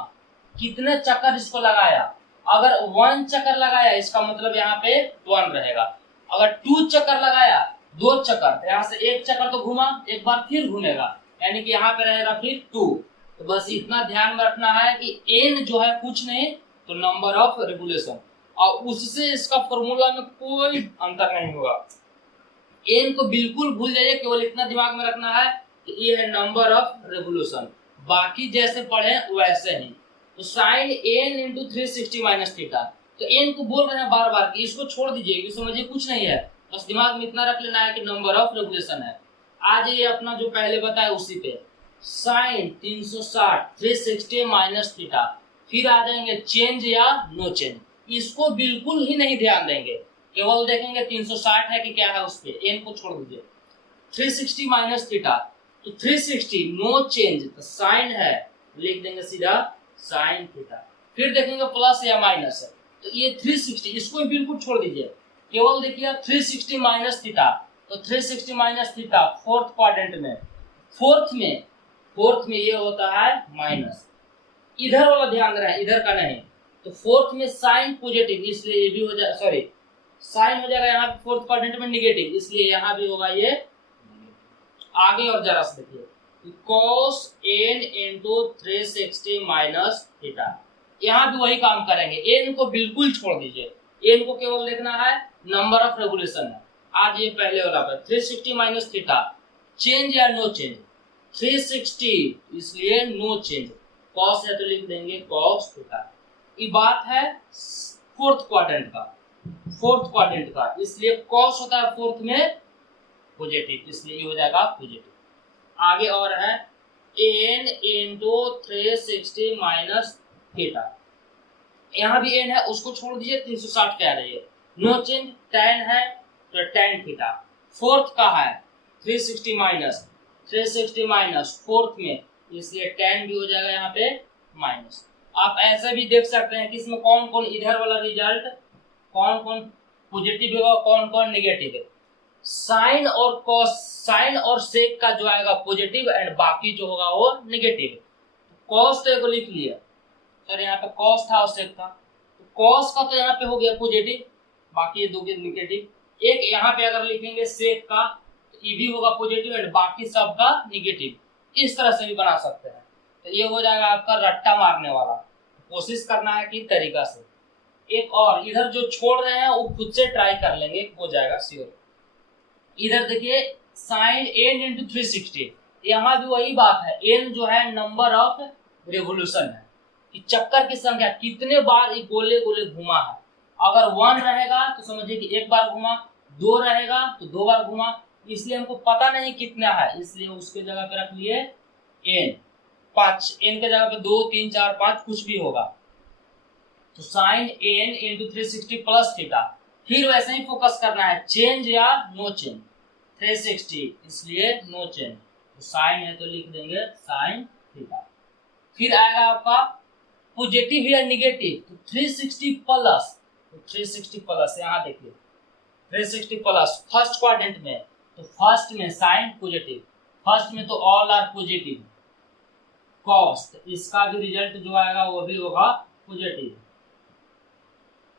कितने चक्कर इसको लगाया। अगर 1 चक्कर लगाया इसका मतलब यहाँ पे 1 रहेगा, अगर 2 चक्कर लगाया, 2 चक्कर, यहाँ से 1 चक्कर तो घूमा, एक बार फिर घूमेगा, यानी कि यहाँ पे रहेगा फिर 2। तो बस इतना ध्यान में रखना है कि n जो है कुछ नहीं तो नंबर ऑफ रेगुलेशन, और उससे इसका फॉर्मूला में कोई अंतर नहीं होगा। n को बिल्कुल भूल जाइए, केवल इतना दिमाग में रखना है कि ये है नंबर ऑफ रेवोल्यूशन, बाकी जैसे पढ़े वैसे ही। तो sine n into 360 minus theta, तो n को बोल रहे हैं बार बार कि इसको छोड़ दीजिए, कि समझिए कुछ नहीं है, बस दिमाग में इतना रख लेना है कि नंबर ऑफ रेगुलेशन है। आज ये अपना जो पहले बताया उसी पे, साइन 360 360 माइनस थीटा, फिर आ जाएंगे चेंज या नो चेंज, इसको बिल्कुल ही नहीं ध्यान देंगे, केवल देखेंगे 360 है कि क्या है, उस पे n को छोड़ दीजिए। 360 माइनस थीटा, तो 360 नो चेंज, तो साइन है, लिख देंगे सीधा साइन थीटा। फिर देखेंगे प्लस या माइनस है, तो ये 360 इसको बिल्कुल छोड़ दीजिए, केवल देखिए 360 माइनस थीटा, तो 360 माइनस थीटा फोर्थ क्वाड्रेंट में, फोर्थ में ये होता है माइनस, इधर वाला ध्यान रहे, इधर का नहीं। तो फोर्थ में साइन पॉजिटिव, इसलिए ये भी हो जाए, सॉरी साइन हो जाएगा यहाँ पे फोर्थ क्वाड्रेंट में निगेटिव, इसलिए यहाँ भी होगा ये। आगे और जरा से देखिए, cos n into 360 minus theta, यहाँ भी वही काम करेंगे, n को बिल्कुल छोड़ दीजिए, n को केवल देखना है नंबर ऑफ रेगुलेशन है। आज ये पहले वाला पर 360 माइनस थीटा, चेंज या नो चेंज, 360 इसलिए नो चेंज, cos है तो लिख देंगे cos थीटा। ये बात है फोर्थ क्वाड्रेंट का, इसलिए cos होता है फोर्थ में पॉजिटिव, इसलिए ये हो जाएगा पॉजिटिव। आगे और है n इंटू 360 माइनस थीटा, यहाँ भी n है, उसको छोड़ दीजिए, 360 पे आ जाइए, नो चेंज, tan है तो tan थीटा। फोर्थ का है 360 माइनस फोर्थ में, इसलिए tan भी हो जाएगा यहाँ पे माइनस। आप ऐसे भी देख सकते हैं कि इसमें कौन कौन इधर वाला रिजल्ट, कौन कौन पॉजिटिव होगा, कौन कौन निगेटिव है। साइन और कॉस, साइन और सेक का जो आएगा पॉजिटिव एंड बाकी जो होगा वो निगेटिव। कॉस तो एक लिख लिया सर, यहाँ पे कॉस था और सेक था, तो कॉस का तो यहाँ पे हो गया पॉजिटिव, बाकी ये दो के निगेटिव। एक यहाँ पे अगर लिखेंगे सेक का, तो ये भी होगा पॉजिटिव एंड बाकी सब का निगेटिव, इस तरह से भी बना सकते हैं। तो ये हो जाएगा आपका रट्टा मारने वाला, कोशिश करना है कि तरीका से। एक और इधर जो छोड़ रहे हैं वो खुद से ट्राई कर लेंगे, हो जाएगा श्योर। इधर देखिए साइन n इंटू 360, यहाँ भी वही बात है, n जो है नंबर ऑफ रेवोल्यूशन है, कि चक्कर की संख्या, कितने बार ये गोले गोले घुमा है। अगर 1 रहेगा तो समझिए कि एक बार घुमा, 2 रहेगा तो 2 बार घुमा, इसलिए हमको पता नहीं कितना है, इसलिए उसके जगह पे रख लिए n, 5, n के जगह पे 2 3 4 5 कुछ भी होगा। तो sine n into 360 plus theta. फिर वैसे ही फोकस करना है, चेंज या नो चेंज, 360 इसलिए नो चेंज, तो साइन है तो लिख देंगे साइन थीटा। फिर आएगा आपका पॉजिटिव या निगेटिव, तो 360 प्लस, तो 360 प्लस यहाँ देखिए 360 प्लस फर्स्ट क्वाड्रेंट में, तो फर्स्ट में साइन पॉजिटिव, फर्स्ट में तो ऑल आर पॉजिटिव, कॉस, तो इसका भी रिजल्ट जो आएगा वो भी होगा positive,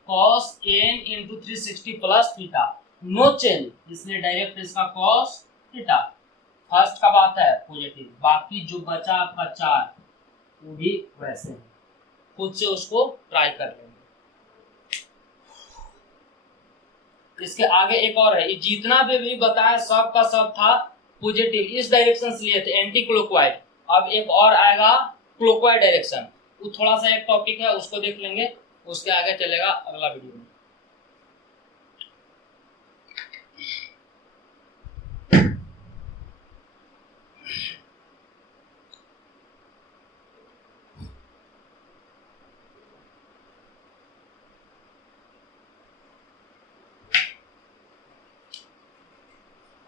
cos n into 360 plus theta, no change इसलिए डायरेक्ट इसका कॉस थीटा। फर्स्ट का बात है पॉजिटिव, बाकी जो बचा आपका 4 वो भी वैसे है, खुद से उसको ट्राई कर लेंगे। इसके आगे एक और है, जितना भी बताया सब का सब था पॉजिटिव, इस डायरेक्शन से लिए थे एंटी क्लॉकवाइज। अब एक और आएगा क्लॉकवाइज डायरेक्शन, वो थोड़ा सा एक टॉपिक है उसको देख लेंगे, उसके आगे चलेगा अगला वीडियो में।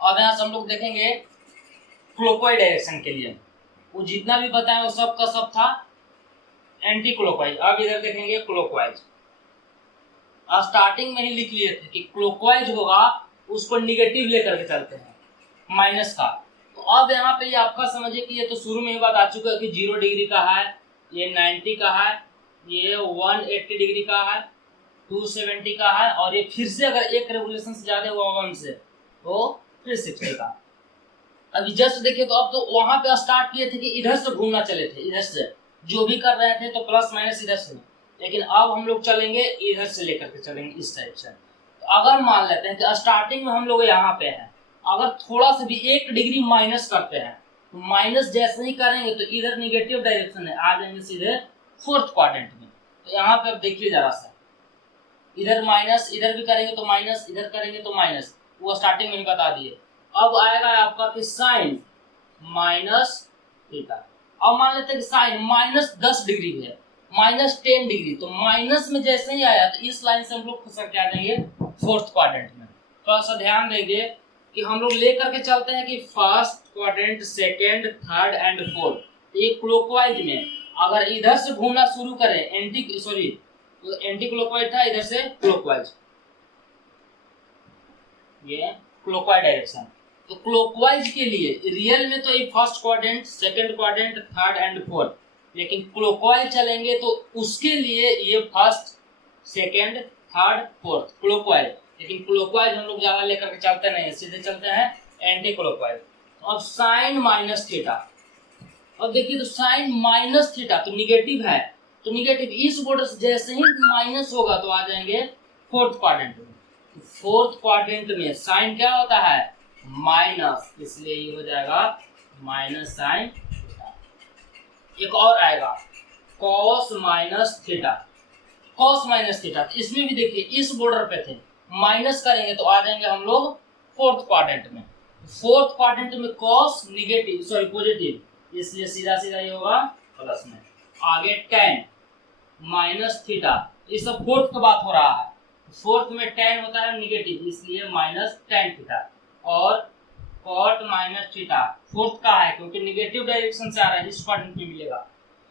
अब यहाँ से हम लोग देखेंगे क्लॉकवाइज डायरेक्शन के लिए, वो जितना भी बताया वो सब का सब था एंटी क्लॉकवाइज। अब इधर देखेंगे क्लॉकवाइज। स्टार्टिंग में ही लिख लिए थे कि क्लॉकवाइज होगा उसको निगेटिव लेकर के चलते हैं, माइनस का। तो अब यहाँ पे ये आपका समझिए कि ये तो शुरू में ही बात आ चुका है कि 0 डिग्री का है, ये 90 का है, ये 180 डिग्री का है, 270 का है, और ये फिर से अगर एक रेवोल्यूशन से ज्यादा हुआ 1 से तो 360 का। अभी जस्ट देखिए तो अब तो वहां पे स्टार्ट किए थे कि इधर से घूमना चले थे, इधर से जो भी कर रहे थे तो प्लस माइनस इधर से, लेकिन अब हम लोग चलेंगे इधर से लेकर के चलेंगे इस टाइप से। तो अगर मान लेते हैं कि स्टार्टिंग में हम लोग यहाँ पे हैं, अगर थोड़ा सा भी 1 डिग्री माइनस करते हैं तो माइनस जैसे ही करेंगे तो इधर निगेटिव डायरेक्शन है, आ जाएंगे सीधे 4th क्वाड्रेंट में। तो यहाँ पे अब देखिए जरा सा, इधर माइनस, इधर भी करेंगे तो माइनस, इधर करेंगे तो माइनस, वो स्टार्टिंग में ही बता दिए। अब आएगा आपका कि साइन माइनस थीटा। अब मान लेते हैं कि साइन माइनस 10 डिग्री है, माइनस 10 डिग्री, तो माइनस में जैसे ही आया तो इस लाइन से हम लोग खसक के आ जाएंगे 4th क्वाड्रेंट में। थोड़ा सा ध्यान देंगे कि हम लोग लेकर के चलते हैं कि first quadrant, second, third and fourth. ये क्लॉकवाइज में अगर इधर से घूमना शुरू करें, एंटी क्लॉकवाइज था, इधर से क्लॉकवाइज, ये क्लॉकवाइज डायरेक्शन। तो क्लॉकवाइज के लिए रियल में तो ये first quadrant, second quadrant, third and fourth, लेकिन क्लॉकवाइज चलेंगे तो उसके लिए ये first, second, third, fourth clockwise. लेकिन क्लॉकवाइज हम लोग ज्यादा लेकर के चलते नहीं, सीधे चलते हैं एंटी क्लॉकवाइज। अब साइन माइनस थीटा, अब देखिए तो साइन माइनस थीटा तो निगेटिव है, तो निगेटिव इस बॉर्डर से जैसे ही माइनस होगा तो आ जाएंगे 4th क्वाड्रेंट में। 4th क्वाड्रेंट में साइन क्या होता है, माइनस, इसलिए ये हो जाएगा माइनस साइन थीटा। एक और आएगा cos minus theta, cos minus theta, इसमें भी देखिए इस बॉर्डर पे थे, माइनस करेंगे तो आ जाएंगे हम लोग 4th क्वाड्रेंट में। 4th क्वाड्रेंट में कॉस निगेटिव, सॉरी पॉजिटिव, इसलिए सीधा सीधा ये होगा प्लस में। आगे टेन माइनस थीटा, ये सब 4th का बात हो रहा है, 4th में टेन होता है निगेटिव, इसलिए माइनस टेन थीटा। और कॉट माइनस थीटा 4th का है क्योंकि निगेटिव डायरेक्शन से आ रहा है, इस क्वाड्रेंट में मिलेगा,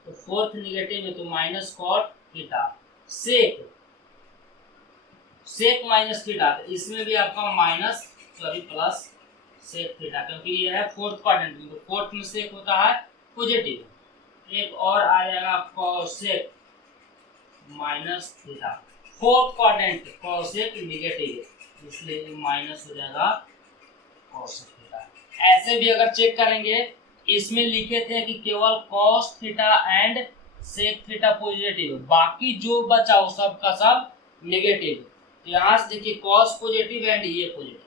तो 4th निगेटिव है तो minus cot theta. Sec, sec minus theta, तो इसमें भी आपका minus, sorry plus sec theta, क्योंकि ये है 4th क्वाड्रेंट में, तो 4th में सेक होता है पॉजिटिव। एक और आ जाएगा cosec minus theta, 4th quadrant cosec negative, इसलिए माइनस हो जाएगा कॉसेक थीटा। ऐसे भी अगर चेक करेंगे, इसमें लिखे थे कि केवल cos theta and sec theta positive, बाकी जो बचा वो सब का सब नेगेटिव। यहाँ से देखिए कॉस पॉजिटिव एंड ये पॉजिटिव,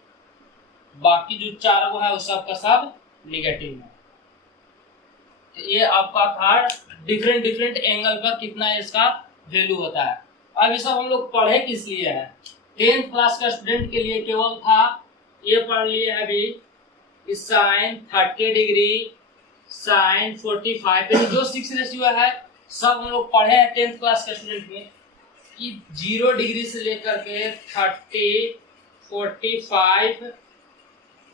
बाकी जो 4 वो है वो सब का सब नेगेटिव है। तो ये आपका था डिफरेंट डिफरेंट एंगल पर कितना इसका वैल्यू होता है। अब ये सब हम लोग पढ़े किस लिए है, 10th क्लास का स्टूडेंट के लिए केवल था, ये पढ़ लिए है अभी साइन 30 डिग्री, साइन 45, जो 6 रेशियो है सब हम लोग पढ़े हैं 10th क्लास के स्टूडेंट में। कि 0 डिग्री से लेकर के 30, 45,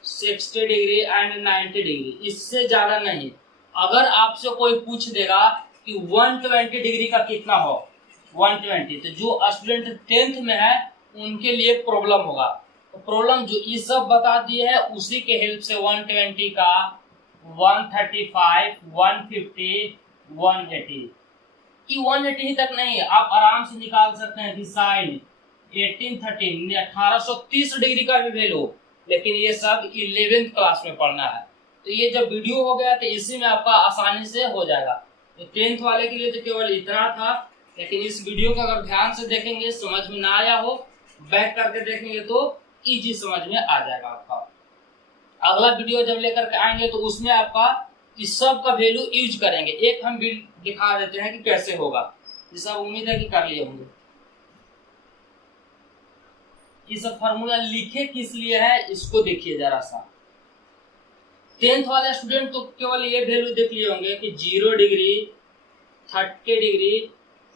60 डिग्री एंड 90 डिग्री, इससे ज्यादा नहीं। अगर आपसे कोई पूछ देगा कि 120 डिग्री का कितना हो, 120, तो जो स्टूडेंट 10th में है उनके लिए प्रॉब्लम होगा। तो प्रॉब्लम जो ये सब बता दिए है उसी के हेल्प से 120 का 135, 150, 180, कि 180 ही तक नहीं है, आप आराम से निकाल सकते हैं कि साइन 1830 1830 डिग्री का भी वैल्यू, लेकिन ये सब 11th क्लास में पढ़ना है। तो ये जब वीडियो हो गया तो इसी में आपका आसानी से हो जाएगा। तो 10th वाले के लिए तो केवल इतना था, लेकिन इस वीडियो को अगर ध्यान से देखेंगे, समझ में ना आया हो, बैक करके देखेंगे तो इजी समझ में आ जाएगा आपका। अगला वीडियो जब लेकर के आएंगे तो उसमें आपका इस सब का वैल्यू यूज करेंगे। एक हम दिखा देते हैं कि कैसे होगा, ये सब उम्मीद है कि कर लिए होंगे। ये सब फार्मूला लिखे किस लिए है इसको देखिए जरा सा। 10th वाले स्टूडेंट तो केवल ये वैल्यू देख लिए होंगे कि 0 डिग्री, 30 डिग्री,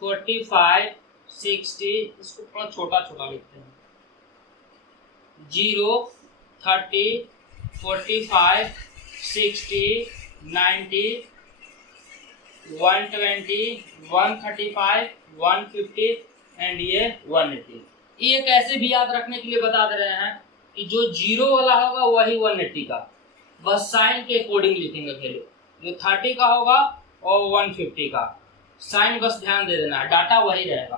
45, 60, इसको थोड़ा छोटा छोटा लिखते हैं, 0, 30, 45, 60, 90, 120, 135, 150 एंड ये 180। ये कैसे भी याद रखने के लिए बता दे रहे हैं कि जो 0 वाला होगा वही 180 का, बस साइन के अकॉर्डिंग लिखेंगे वैल्यू। जो 30 का होगा और 150 का साइन बस ध्यान दे देना है, डाटा वही रहेगा,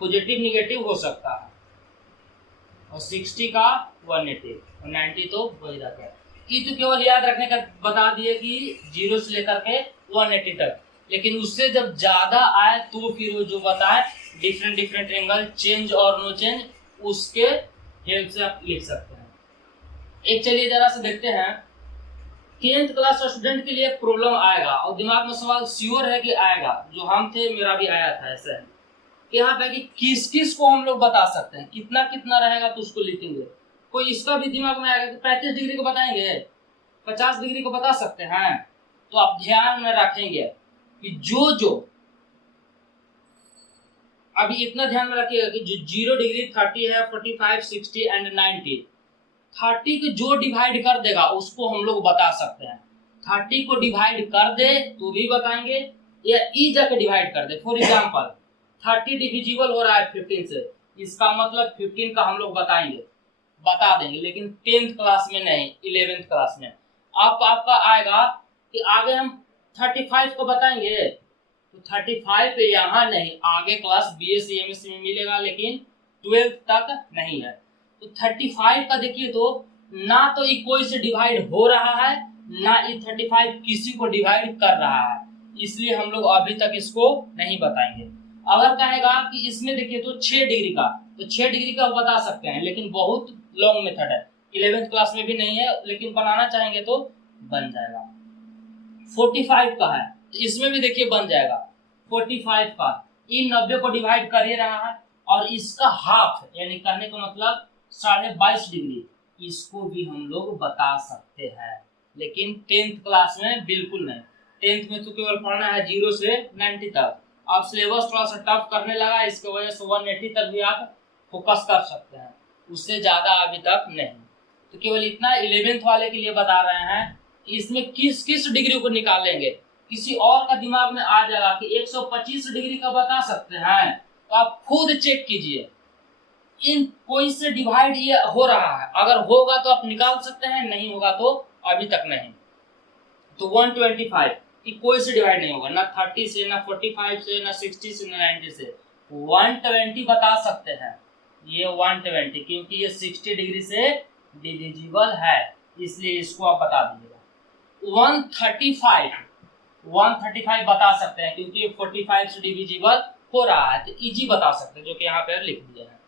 पॉजिटिव निगेटिव हो सकता है। और 60 का 180 और 90 तो वही रहता है। ये तो केवल याद रखने का बता दिए कि 0 से लेकर के 180 तक, लेकिन उससे जब ज्यादा आए तो फिर वो जो बताए डिफरेंट एंगल, चेंज और नो चेंज, उसके हेल्प से आप लिख सकते हैं। एक चलिए जरा से देखते हैं, 10th क्लास स्टूडेंट के लिए प्रॉब्लम आएगा और दिमाग में सवाल श्योर है कि आएगा, जो हम थे मेरा भी आया था ऐसे है। यहाँ पे कि किस किस को हम लोग बता सकते हैं, कितना कितना रहेगा तो उसको लिखेंगे। कोई इसका भी दिमाग में आएगा कि 35 डिग्री को बताएंगे, 50 डिग्री को बता सकते हैं। तो आप ध्यान में रखेंगे कि जो अभी इतना ध्यान में रखिएगा कि जो 0 डिग्री, 30 है, 45, 60 एंड 90, 30 को जो डिवाइड कर देगा उसको हम लोग बता सकते हैं। 30 को डिवाइड कर दे तो भी बताएंगे, या ई जाके डिवाइड कर दे। फॉर एग्जाम्पल 30 डिविजिबल हो रहा है 15 से, इसका मतलब 15 का हम लोग बता देंगे, लेकिन 10th क्लास में नहीं, 11th क्लास में। आपका आएगा कि आगे हम 35 को बताएंगे, तो 35 यहाँ नहीं, आगे क्लास BSc MSc में मिलेगा, लेकिन 12th तक नहीं है। तो 35 का देखिए तो ना तो ये कोई से डिवाइड हो रहा है, ना ये 35 किसी को डिवाइड कर रहा है, इसलिए हम लोग अभी तक इसको नहीं बताएंगे। अगर कहेगा कि इसमें देखिए तो 6 डिग्री का, तो 6 डिग्री का बता सकते हैं, लेकिन बहुत लॉन्ग मेथड है, 11th क्लास में भी नहीं है, लेकिन बनाना चाहेंगे तो बन जाएगा। 45 का है, इसमें भी देखिए बन जाएगा। 45 का इन 90 को डिवाइड कर ही रहा है, और इसका हाफ यानी कहने का मतलब 22.5 डिग्री, इसको भी हम लोग बता सकते हैं, लेकिन 10th क्लास में बिल्कुल नहीं। 10th में तो केवल पढ़ना है 0 से 90 तक। आप सिलेबस थोड़ा सा टफ करने लगा, इसके वजह से 180 तक भी आप फोकस कर सकते हैं, उससे ज्यादा अभी तक नहीं। तो केवल इतना 11th वाले के लिए बता रहे हैं कि इसमें किस किस डिग्री को निकालेंगे। किसी और का दिमाग में आ जाएगा कि 125 डिग्री का बता सकते हैं, तो आप खुद चेक कीजिए इन कोई से डिवाइड ये हो रहा है, अगर होगा तो आप निकाल सकते हैं, नहीं होगा तो अभी तक नहीं। तो 125 कि कोई से डिवाइड नहीं होगा, ना 30 से, ना 45 से, ना 60 से, ना 90 से। 120 बता सकते हैं, ये 120, क्योंकि ये 60 डिग्री से डिविजिबल है, इसलिए इसको आप बता दीजिएगा। 135 बता सकते हैं, क्योंकि ये 45 से डिविजिबल हो रहा है, तो इजी बता सकते हैं, जो कि यहाँ पे लिख दिया है।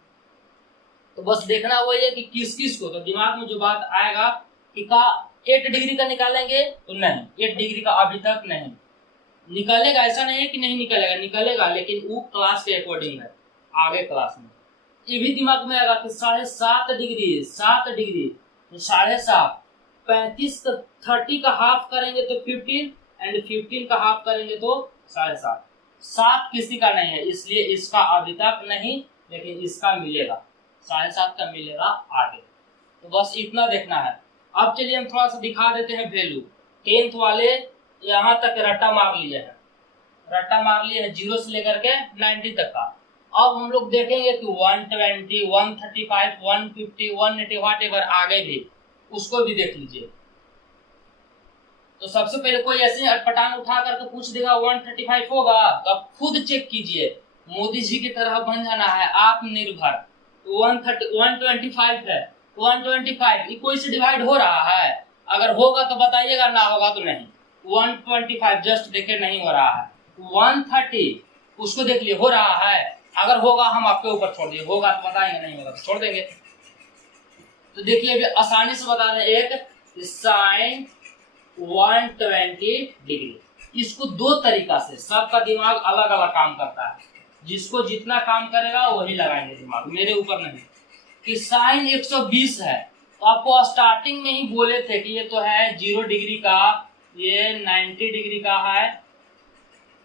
तो बस देखना वही है कि किस किस को, तो दिमाग में जो बात आएगा कि का 8 डिग्री का निकालेंगे तो नहीं, 8 डिग्री का अभी तक नहीं निकलेगा, ऐसा नहीं है कि नहीं निकलेगा, निकलेगा, लेकिन वो क्लास के अकॉर्डिंग है, आगे क्लास में। ये भी दिमाग में आएगा कि 7.5 डिग्री, 7 डिग्री तो 7.5, 35 30 का हाफ करेंगे तो 15 एंड 15 का हाफ करेंगे तो 7.5, 7 किसी का नहीं है, इसलिए इसका अभी तक नहीं, लेकिन इसका मिलेगा, साइन 7 का मिलेगा आगे। तो बस इतना देखना है। अब चलिए हम थोड़ा सा दिखा देते हैं वैल्यू। 10th वाले यहाँ तक रट्टा मार लिए हैं, रट्टा मार लिए है 0 से लेकर के 90 तक का। अब हम लोग देखेंगे कि 120, 135, 150, 180 व्हाटएवर आगे भी, उसको भी देख लीजिए। तो सबसे पहले कोई ऐसे अटपटांग उठा करके पूछ देगा 135 होगा, तो आप खुद चेक कीजिए, मोदी जी की तरह बन जाना है आत्मनिर्भर। 125 है, 125 ये कोई से डिवाइड हो रहा है? अगर होगा तो बताइएगा, ना होगा तो नहीं। 125 जस्ट देखे नहीं हो रहा है। 130 उसको देख लिए हो रहा है, अगर होगा हम आपके ऊपर छोड़ दिए, होगा तो बताएंगे, नहीं होगा तो छोड़ देंगे। तो देखिए अभी आसानी से बता रहे, एक साइन 120 डिग्री। इसको दो तरीका से, सबका दिमाग अलग अलग काम करता है, जिसको जितना काम करेगा वही लगाएंगे दिमाग, मेरे ऊपर नहीं। कि साइन 120 है, तो आपको स्टार्टिंग में ही बोले थे कि ये तो है 0 डिग्री का, ये 90 डिग्री का है,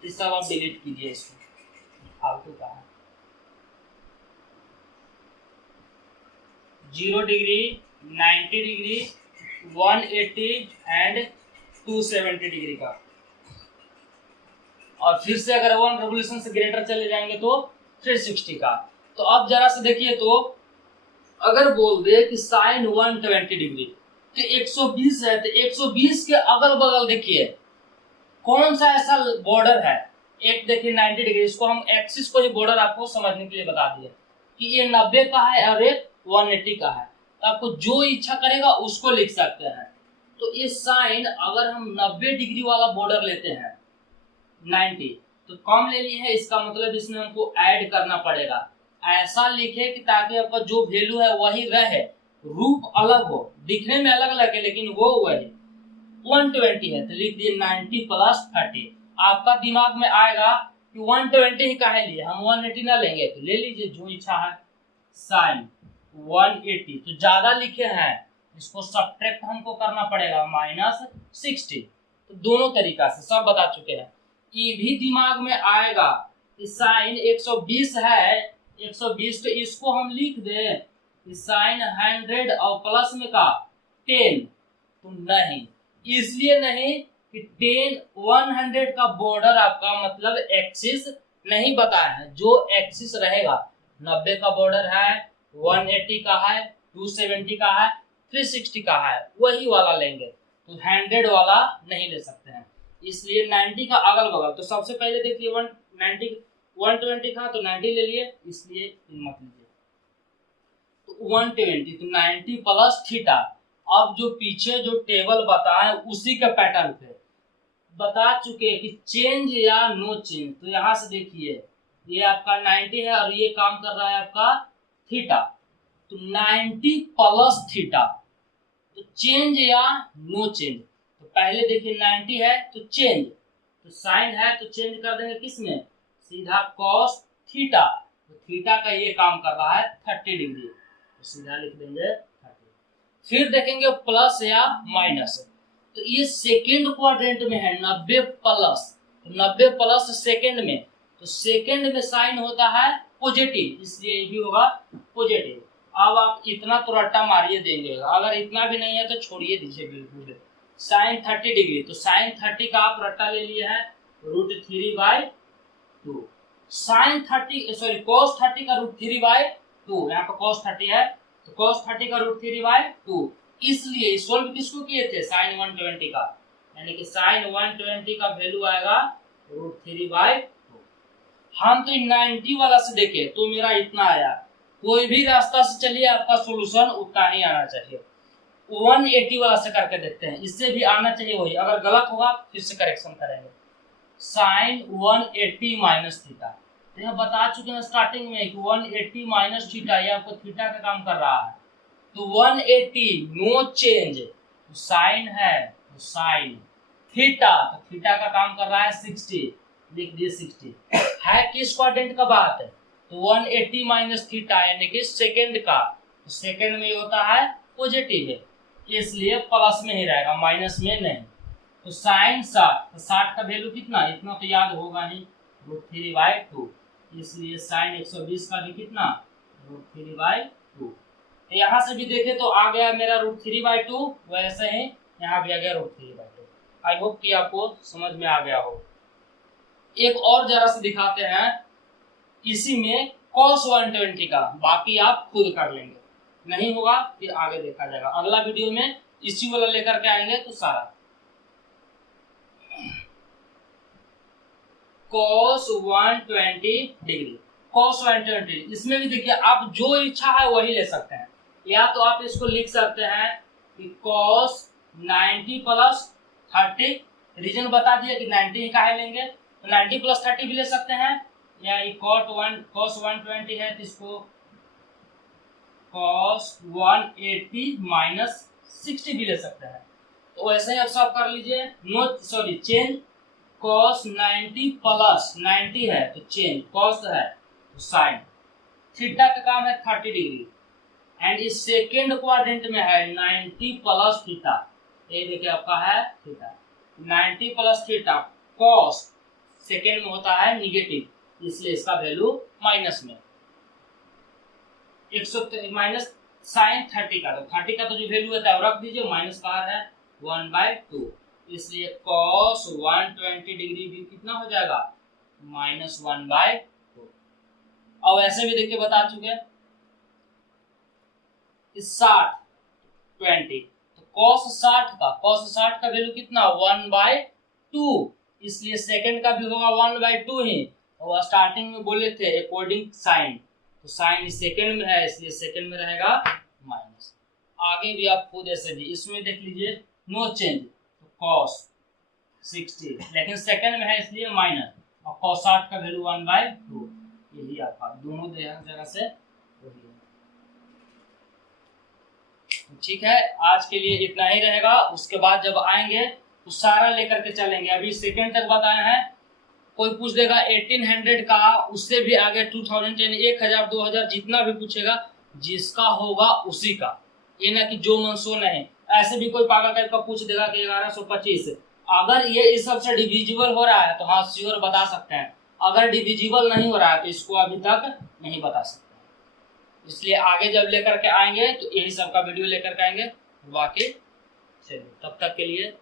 ये सब आप डिलीट कीजिए, इसको फालतू का है। 0 डिग्री, 90 डिग्री, 180 एंड 270 डिग्री का। और फिर से अगर 1 रेवोल्यूशन से ग्रेटर चले जाएंगे तो 360 का। तो अब जरा से देखिए, तो अगर बोल दे कि साइन 120 डिग्री कि 120 है, तो 120 के अगल बगल देखिए कौन सा ऐसा बॉर्डर है। एक देखिए 90 डिग्री, इसको हम एक्सिस को ही बॉर्डर आपको समझने के लिए बता दिए कि ये 90 का है और एक 180 का है। तो आपको जो इच्छा करेगा उसको लिख सकते हैं। तो ये साइन अगर हम 90 डिग्री वाला बॉर्डर लेते हैं, 90 तो कम ले लिए है, इसका मतलब इसमें हमको ऐड करना पड़ेगा। ऐसा लिखे कि ताकि आपका जो वैल्यू है वही रहे, रूप अलग हो, दिखने में अलग लगे लेकिन वो वही। 120 है तो लिख दिए 90 प्लस 30। आपका दिमाग में आएगा कि 120 ही काहे लिए, हम 180 ना लेंगे, तो ले लीजिए जो इच्छा है। साइन 180 तो ज्यादा लिखे हैं, इसको सब्ट्रैक्ट हमको करना पड़ेगा, -60। तो दोनों तरीका से सब बता चुके हैं। ये भी दिमाग में आएगा कि साइन 120 है, 120 तो इसको हम लिख दे कि साइन 100 और प्लस में का 10, तो नहीं, इसलिए नहीं कि 10 100 का बॉर्डर आपका मतलब एक्सिस नहीं बताया है। जो एक्सिस रहेगा 90 का बॉर्डर है, 180 का है, 270 का है, 360 का है, वही वाला लेंगे। तो 100 वाला नहीं ले सकते हैं, इसलिए 90 का अगल बगल। तो सबसे पहले देखिए 120 का तो 90 ले लिए, इसलिए मत लीजिए। तो 120 तो 90 प्लस थीटा। अब जो पीछे जो टेबल बताए उसी के पैटर्न पे बता चुके कि चेंज या नो चेंज। तो यहाँ से देखिए ये आपका 90 है और ये काम कर रहा है आपका थीटा, तो 90 प्लस थीटा, तो चेंज या नो चेंज। तो पहले देखिए 90 है तो चेंज, तो साइन है तो चेंज कर देंगे किसमें, सीधा कॉस थीटा। तो थीटा का ये काम कर रहा है 30 डिग्री, तो सीधा लिख देंगे 30। फिर देखेंगे प्लस या माइनस। तो ये सेकेंड क्वाड्रेंट में है 90 प्लस, तो 90 प्लस सेकेंड में, तो सेकेंड में साइन होता है पॉजिटिव, इसलिए ये भी होगा पॉजिटिव। अब आप इतना तो रट्टा मारिए देंगे, अगर इतना भी नहीं है तो छोड़िए दीजिए बिल्कुल। साइन 30 डिग्री, तो साइन 30 का आप रट्टा ले लिए है √3/2। साइन 30 सॉरी cos 30 का √3/2, यहाँ पर cos 30 है तो cos 30 का √3/2। इसलिए सोल्व किसको किए थे, साइन 120 का, यानी कि साइन 120 का वैल्यू आएगा √3/2। हम तो 90 वाला से देखे तो मेरा इतना आया, कोई भी रास्ता से चलिए आपका सोल्यूशन उतना ही आना चाहिए। 180 वाला से करके देखते हैं, इससे भी आना चाहिए वही, अगर गलत होगा फिर से करेक्शन करेंगे। साइन 180 माइनस थीटा, तो यह बता चुके हैं स्टार्टिंग में कि 180 माइनस थीटा, ये आपको थीटा का काम कर रहा है। तो 180 नो चेंज, तो साइन है तो साइन थीटा, तो थीटा का काम कर रहा है 60, लिख दिए 60 है। किस क्वाड्रेंट का बात है, तो 180 माइनस थीटा यानी कि सेकेंड का, तो सेकेंड में होता है पॉजिटिव है, इसलिए प्लस में ही रहेगा, माइनस में नहीं। तो साइन 60, तो 60 का वैल्यू कितना, इतना तो याद होगा नहीं, √3/2, इसलिए साइन 120 का भी कितना √3/2। यहाँ से भी देखे तो आ गया मेरा √3/2, वैसे ही यहाँ भी आ गया √3/2। आई होप कि आपको समझ में आ गया हो। एक और जरा से दिखाते हैं इसी में cos 120 का, बाकी आप खुद कर लेंगे, नहीं होगा फिर आगे देखा जाएगा। अगला वीडियो में इसी वाला लेकर के आएंगे तो सारा cos 120 डिग्री, cos 120, इसमें भी देखिए आप जो इच्छा है वही ले सकते हैं। या तो आप इसको लिख सकते हैं कि cos 90 + 30, रीजन बता दिया कि 90 ही काहे लेंगे, तो 90 + 30 भी ले सकते हैं, या ये cos 120 है तो इसको cos 180 - 60 भी ले सकते हैं। तो वैसे ही आप सब कर लीजिए। चेंज cos 90 + 90 है तो चेंज cos है तो साइन, थीटा का काम है 30 डिग्री, एंड इस सेकेंड क्वाड्रेंट में है 90 + थीटा, ये देखिए आपका है थीटा, 90 + थीटा cos सेकेंड में होता है निगेटिव, इसलिए इसका वैल्यू माइनस में 100 माइनस साइन 30 का, तो 30 का तो जो वैल्यू होता है रख दीजिए, माइनस का है 1/2, इसलिए cos 120 डिग्री भी कितना हो जाएगा -1/2। और ऐसे भी देखिए बता चुके 60 20, तो cos 60 का वैल्यू कितना 1/2, इसलिए सेकंड का भी होगा 1/2 ही, और स्टार्टिंग में बोले थे अकॉर्डिंग साइन, तो साइन इस सेकंड में है इसलिए सेकंड में रहेगा माइनस। आगे भी आप खुद ऐसे भी इसमें देख लीजिए नो चेंज, तो cos 60 लेकिन सेकंड में है इसलिए माइनस, और cos 60 का वैल्यू 1/2, यही आपका दोनों जगह से वही है। ठीक है, आज के लिए इतना ही रहेगा, उसके बाद जब आएंगे तो सारा लेकर के चलेंगे। अभी सेकंड तक बताए हैं, कोई पूछ देगा 1800 का, उससे भी आगे 2000 यानी 1000 2000 जितना भी पूछेगा जिसका होगा उसी का, ये ना कि जो मन सो नहीं। ऐसे भी कोई पागल टाइप का पूछ देगा कि 1125, अगर ये इस सबसे डिविजिबल हो रहा है तो हाँ श्योर बता सकते हैं, अगर डिविजिबल नहीं हो रहा है तो इसको अभी तक नहीं बता सकते। इसलिए आगे जब लेकर के आएंगे तो यही सब का वीडियो लेकर के आएंगे। बाकी चलिए तब तक के लिए